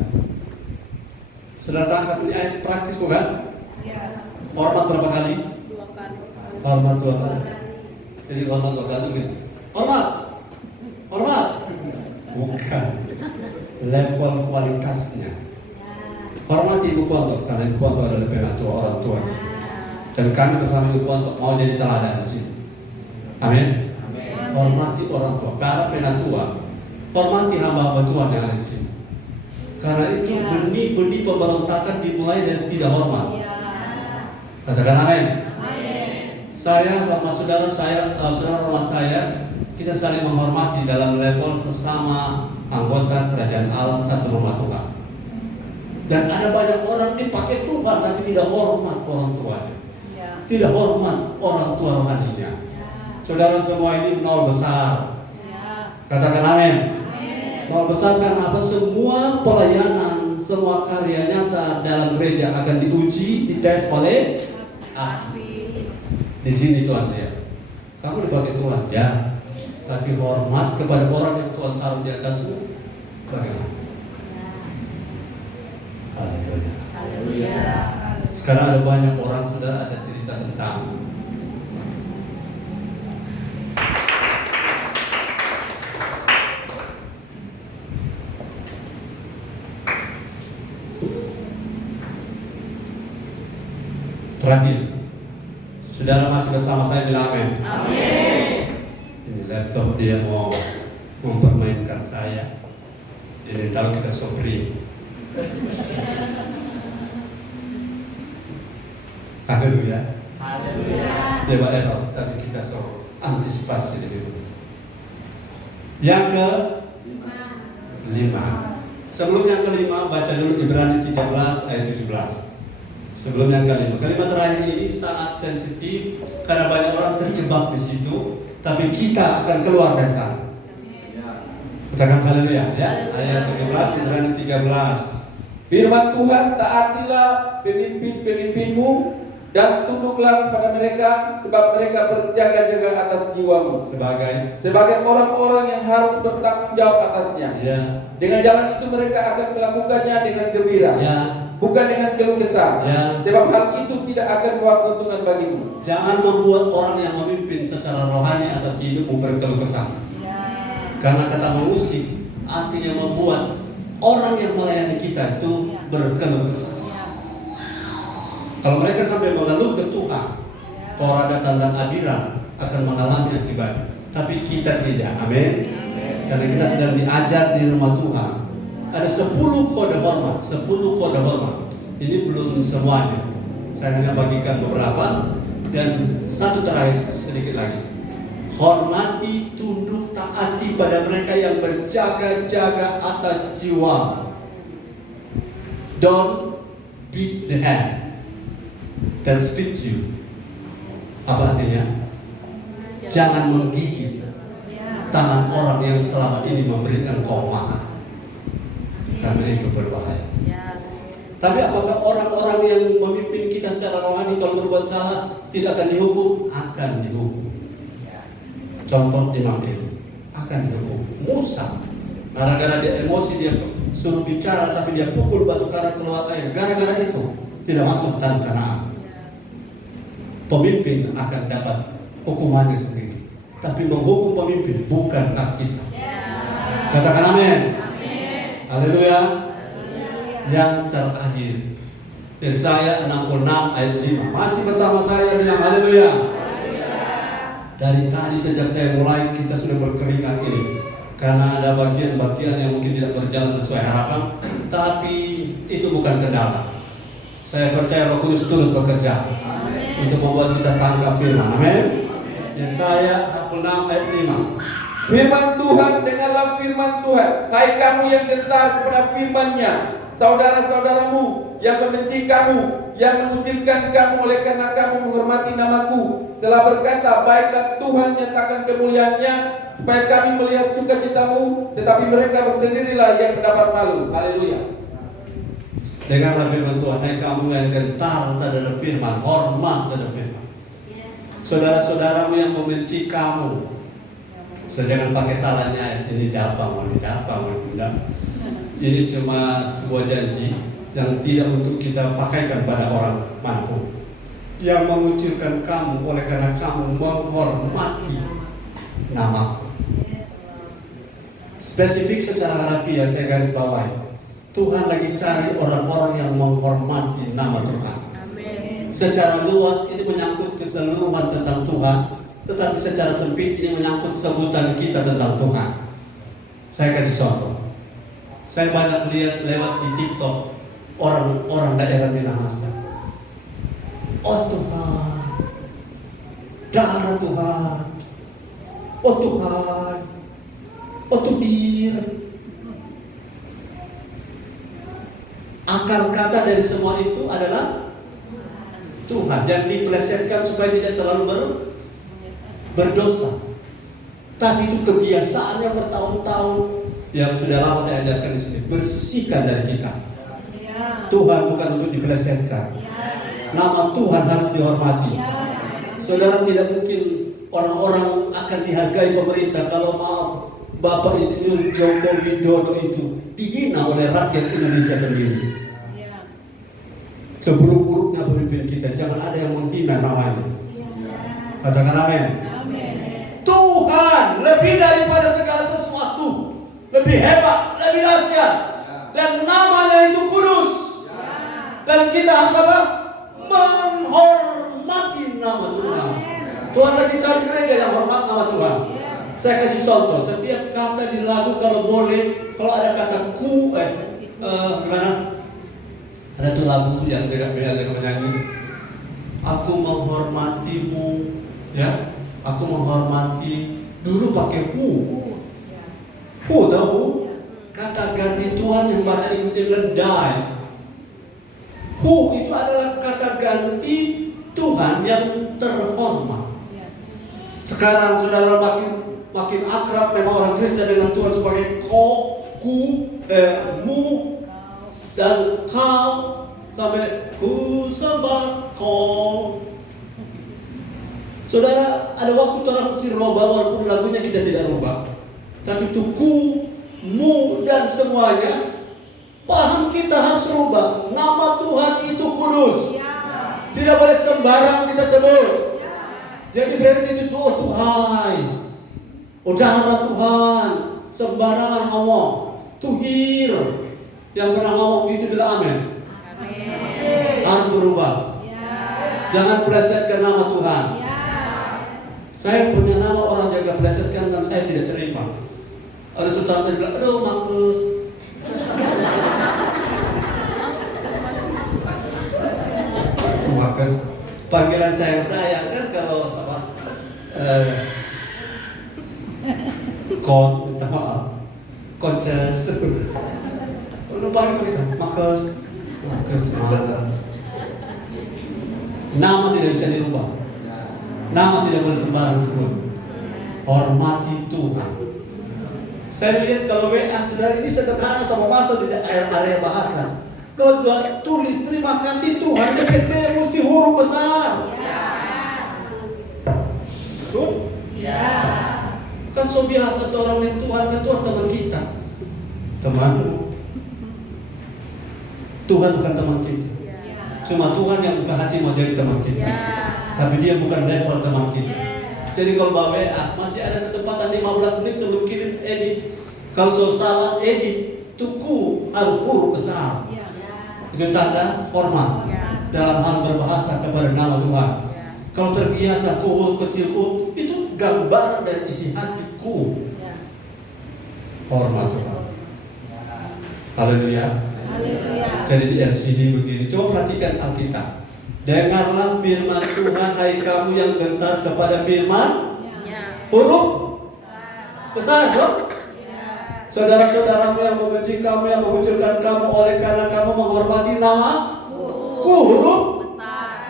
Sudah tangkap ini ayat praktis bukan? Ya. Hormat berapa kali? 2 kali. Hormat 2 kali. Jadi hormat 2 kali gitu. Hormat. Hormat. Bukan. Level kualitasnya. Hormati Ibu Pontok karena Ibu Pontok adalah penatua orang tua. Dan kami bersama Ibu Pontok mau jadi teladan di sini. Amin. Hormati orang tua, para penatua. Hormati hamba-hamba Tuhan yang ada di sini. Karena itu benih-benih pemberontakan dimulai dari tidak hormat. Katakan amin. Saya hormat saudara, saudara hormat saya. Kita saling menghormati dalam level sesama anggota kerajaan Allah, satu rumah Tuhan. Dan ada banyak orang dipakai Tuhan tapi tidak hormat orang tuanya. Tidak hormat orang tua rohaninya. Saudara semua ini nol besar. Katakan amin. Nol besar karena apa? Semua pelayanan, semua karya nyata dalam gereja akan diuji, dites oleh api. Di sini Tuhan lihat. Kamu dipakai Tuhan, ya. Tapi hormat kepada orang yang Tuhan taruh di atasmu. Bagaimana? Haleluya. Sekarang ada banyak orang sudah ada cerita tentang terakhir. Saudara masih bersama saya bilang amin. Amin. Ini laptop dia mau mempermainkan saya. Ini tahu kita sopri. Haleluya. Dia error, tapi kita antisipasi dulu. Yang ke-5. Sebelum yang ke-5 baca dulu Ibrani 13 ayat 17. Sebelum yang ke-5. Kalimat terakhir ini sangat sensitif karena banyak orang terjebak di situ, tapi kita akan keluar dari sana. Ucapkan haleluya ya. Ayat 17 Ibrani 13. Firman Tuhan, taatilah pemimpin-pemimpinmu dan tunduklah kepada mereka, sebab mereka berjaga-jaga atas jiwamu sebagai orang-orang yang harus bertanggung jawab atasnya. Ya. Dengan jalan itu mereka akan melakukannya dengan gembira, Ya. bukan dengan keluh kesah. Ya. Sebab hal itu tidak akan membawa keuntungan bagimu. Jangan membuat orang yang memimpin secara rohani atas hidupmu berkeluh kesah. Karena kata mengusik artinya membuat orang yang melayani kita itu berkeluh kesah. Kalau mereka sampai mengeluh ke Tuhan, keradatan dan adiran akan mengalami akibat. Tapi kita tidak, amin. Karena kita sedang diajar di rumah Tuhan. Ada 10 kode hormat, 10 kode hormat. Ini belum semuanya. Saya hanya bagikan beberapa. Dan satu terakhir sedikit lagi. Hormati, tunduk, taati pada mereka yang berjaga-jaga atas jiwa. Don't beat the hand dan speak to you. Apa artinya? Jangan menggigit tangan orang yang selama ini memberikan kau makan, karena itu berbahaya. Tapi apakah orang-orang yang memimpin kita secara rohani kalau berbuat salah tidak akan dihukum? Akan dihukum. Contoh Imam ini akan dihukum. Musa, gara-gara dia emosi, dia suruh bicara tapi dia pukul batu karang keluar air. Gara-gara itu tidak masuk tanah Kanaan. Pemimpin akan dapat hukumannya sendiri. Tapi menghukum pemimpin bukan hak kita. Katakan amin. Haleluya. Yang terakhir, Yesaya 66 ayat 5. Masih bersama saya, bilang haleluya. Dari tadi sejak saya mulai kita sudah berkeringat ini, karena ada bagian-bagian yang mungkin tidak berjalan sesuai harapan, tapi itu bukan kendala. Saya percaya Roh Kudus turut bekerja untuk membuat kita tangkap firman. Amin. Yesaya 66 ayat 5. Firman Tuhan, dengarlah firman Tuhan, hai kamu yang gentar kepada firman-Nya, saudara-saudaramu yang membenci kamu, yang mengucilkan kamu oleh karena kamu menghormati namaku, telah berkata, baiklah Tuhan nyatakan kemuliaannya, supaya kami melihat sukacitamu, tetapi mereka bersendirilah yang mendapat malu. Haleluya. Dengarlah firman Tuhan, hai kamu yang gentar terhadap firman, hormat terhadap firman. Saudara-saudaramu yang membenci kamu, so, jangan pakai salahnya, ini apa. Ini cuma sebuah janji yang tidak untuk kita pakaikan pada orang mampu. Yang mengucilkan kamu oleh karena kamu menghormati namaku. Spesifik secara harfiah saya garis bawahi. Tuhan lagi cari orang-orang yang menghormati nama Tuhan. Secara luas ini menyangkut keseluruhan tentang Tuhan, tetapi secara sempit ini menyangkut sebutan kita tentang Tuhan. Saya kasih contoh. Saya banyak lihat lewat di TikTok orang-orang daerah Minahasa. Oh Tuhan, darah Tuhan, oh Tuhan, oh Tuhan. Akar kata dari semua itu adalah Tuhan. Jangan dipelesetkan supaya tidak terlalu berdosa. Tapi itu kebiasaan yang bertahun-tahun yang sudah lama saya ajarkan di sini. Bersihkan dari kita. Tuhan bukan untuk dipelesetkan. Nama Tuhan harus dihormati. Saudara, tidak mungkin orang-orang akan dihargai pemerintah kalau maaf Bapak Insinyur Joko Widodo itu dihina oleh rakyat Indonesia sendiri. Seburuk-buruknya pemimpin kita, jangan ada yang menghina namanya. Katakan amin. Tuhan lebih daripada segala sesuatu, lebih hebat, lebih dahsyat, dan namanya itu kudus. Dan kita harus apa? Menghormati nama Tuhan. Tuhan lagi cari gereja yang hormat nama Tuhan. Saya kasih contoh, setiap kata di lagu kalau boleh, kalau ada kata ku, gimana? Ada tuh lagu yang jaga menyanyi, aku menghormatimu, ya, aku menghormati. Dulu pakai hu tahu? Kata ganti Tuhan yang bahasa Inggrisnya bilang die. Hu itu adalah kata ganti Tuhan yang terhormat. Sekarang saudara makin akrab memang orang Kristen dengan Tuhan sebagai ko, ku, mu, dan kau, sampai ku sembah kau. Saudara, ada waktu orang mesti rubah walaupun lagunya kita tidak rubah. Tapi itu ku, mu, dan semuanya paham kita harus rubah. Nama Tuhan itu kudus. Tidak boleh sembarang kita sebut. Jadi berarti itu oh Tuhan, oh darah Tuhan, sembarangan ngomong. Tuhir, yang pernah ngomong itu bilang amin. Harus berubah. Jangan plesetkan nama Tuhan. Saya punya nama orang jaga plesetkan dan saya tidak terima. Ada tuh tante bilang, aduh Markus. Markus. Panggilan sayang-sayang kan kalau apa? Minta maaf. Konces. Lupa itu kita. Markus. Nama tidak bisa dirubah. Nama tidak boleh sembarang sebut. Hormati Tuhan. Saya lihat kalau WA saudara ini sederhana sama masuk di area bahasa. Kalau Tuhan tulis terima kasih Tuhan, DPT mesti huruf besar. Betul? Kan so biasa orang yang Tuhan kan Tuhan teman kita. Temanmu. Tuhan bukan teman kita. Cuma Tuhan yang buka hati mau jadi teman kita. Tapi dia bukan level teman kita. Jadi kalau bawa WA masih ada kesempatan 15 menit sebelum kirim edit. Kalau so salah edit, tuku harus huruf besar. Itu tanda hormat dalam hal berbahasa kepada nama Tuhan. Kalau terbiasa huruf kecilku, itu gambaran dari isi hatiku. Hormat Tuhan. Haleluya. Jadi di LCD begini. Coba perhatikan Alkitab. Dengarlah firman Tuhan, hai kamu yang gentar kepada firman. Huruf besar, dong. Saudara-saudaramu yang membenci kamu, yang mengucilkan kamu oleh karena kamu menghormati namaku, huruf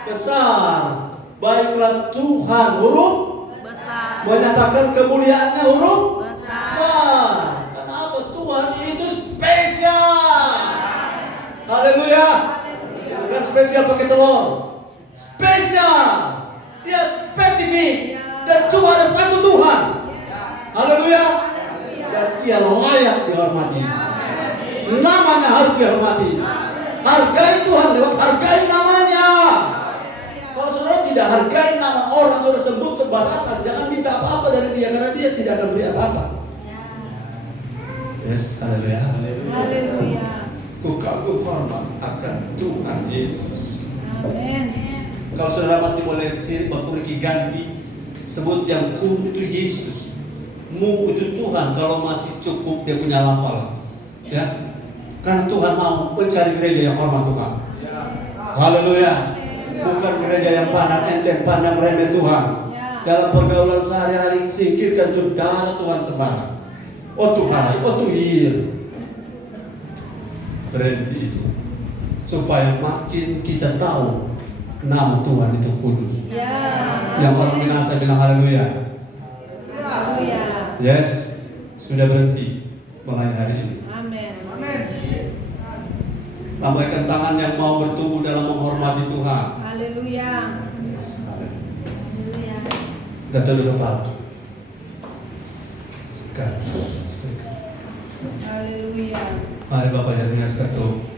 besar. Baiklah Tuhan, huruf besar. Menyatakan kemuliaannya, huruf besar. Kenapa? Tuhan itu spesial. Haleluya. Bukan spesial pakai telur. Spesial. Dia spesifik. Dan cuma ada satu Tuhan. Haleluya. Dan ia layak dihormati. Namanya harus dihormati. Hargai Tuhan lewat hargai namanya. Kalau saudara tidak hargai nama orang, saudara sebut sembarangan, jangan minta apa-apa dari dia karena dia tidak akan beri apa-apa. Yes, haleluya. Haleluya. Ku kagum hormat akan Tuhan Yesus. Amin. Kalau saudara masih boleh pergi ganti, sebut yang ku itu Yesus. Mu itu Tuhan, kalau masih cukup dia punya lafal, ya, karena Tuhan mau mencari gereja yang hormat Tuhan. Haleluya. Bukan gereja yang pandang enteng, pandang remeh Tuhan. Dalam pergaulan sehari-hari singkirkan tuh darah Tuhan sembarang. Oh Tuhan, oh Tuhir. Berhenti itu, supaya makin kita tahu nama Tuhan itu kudus. Yang orang binasa bilang haleluya. Yes, sudah berhenti mulai hari ini. Amin. Lambaikan tangan yang mau bertumbuh dalam menghormati Tuhan. Haleluya. Yes, haleluya. Kita dulu kepala. Sekarang. Haleluya. Mari Bapak Yeremia sekatu.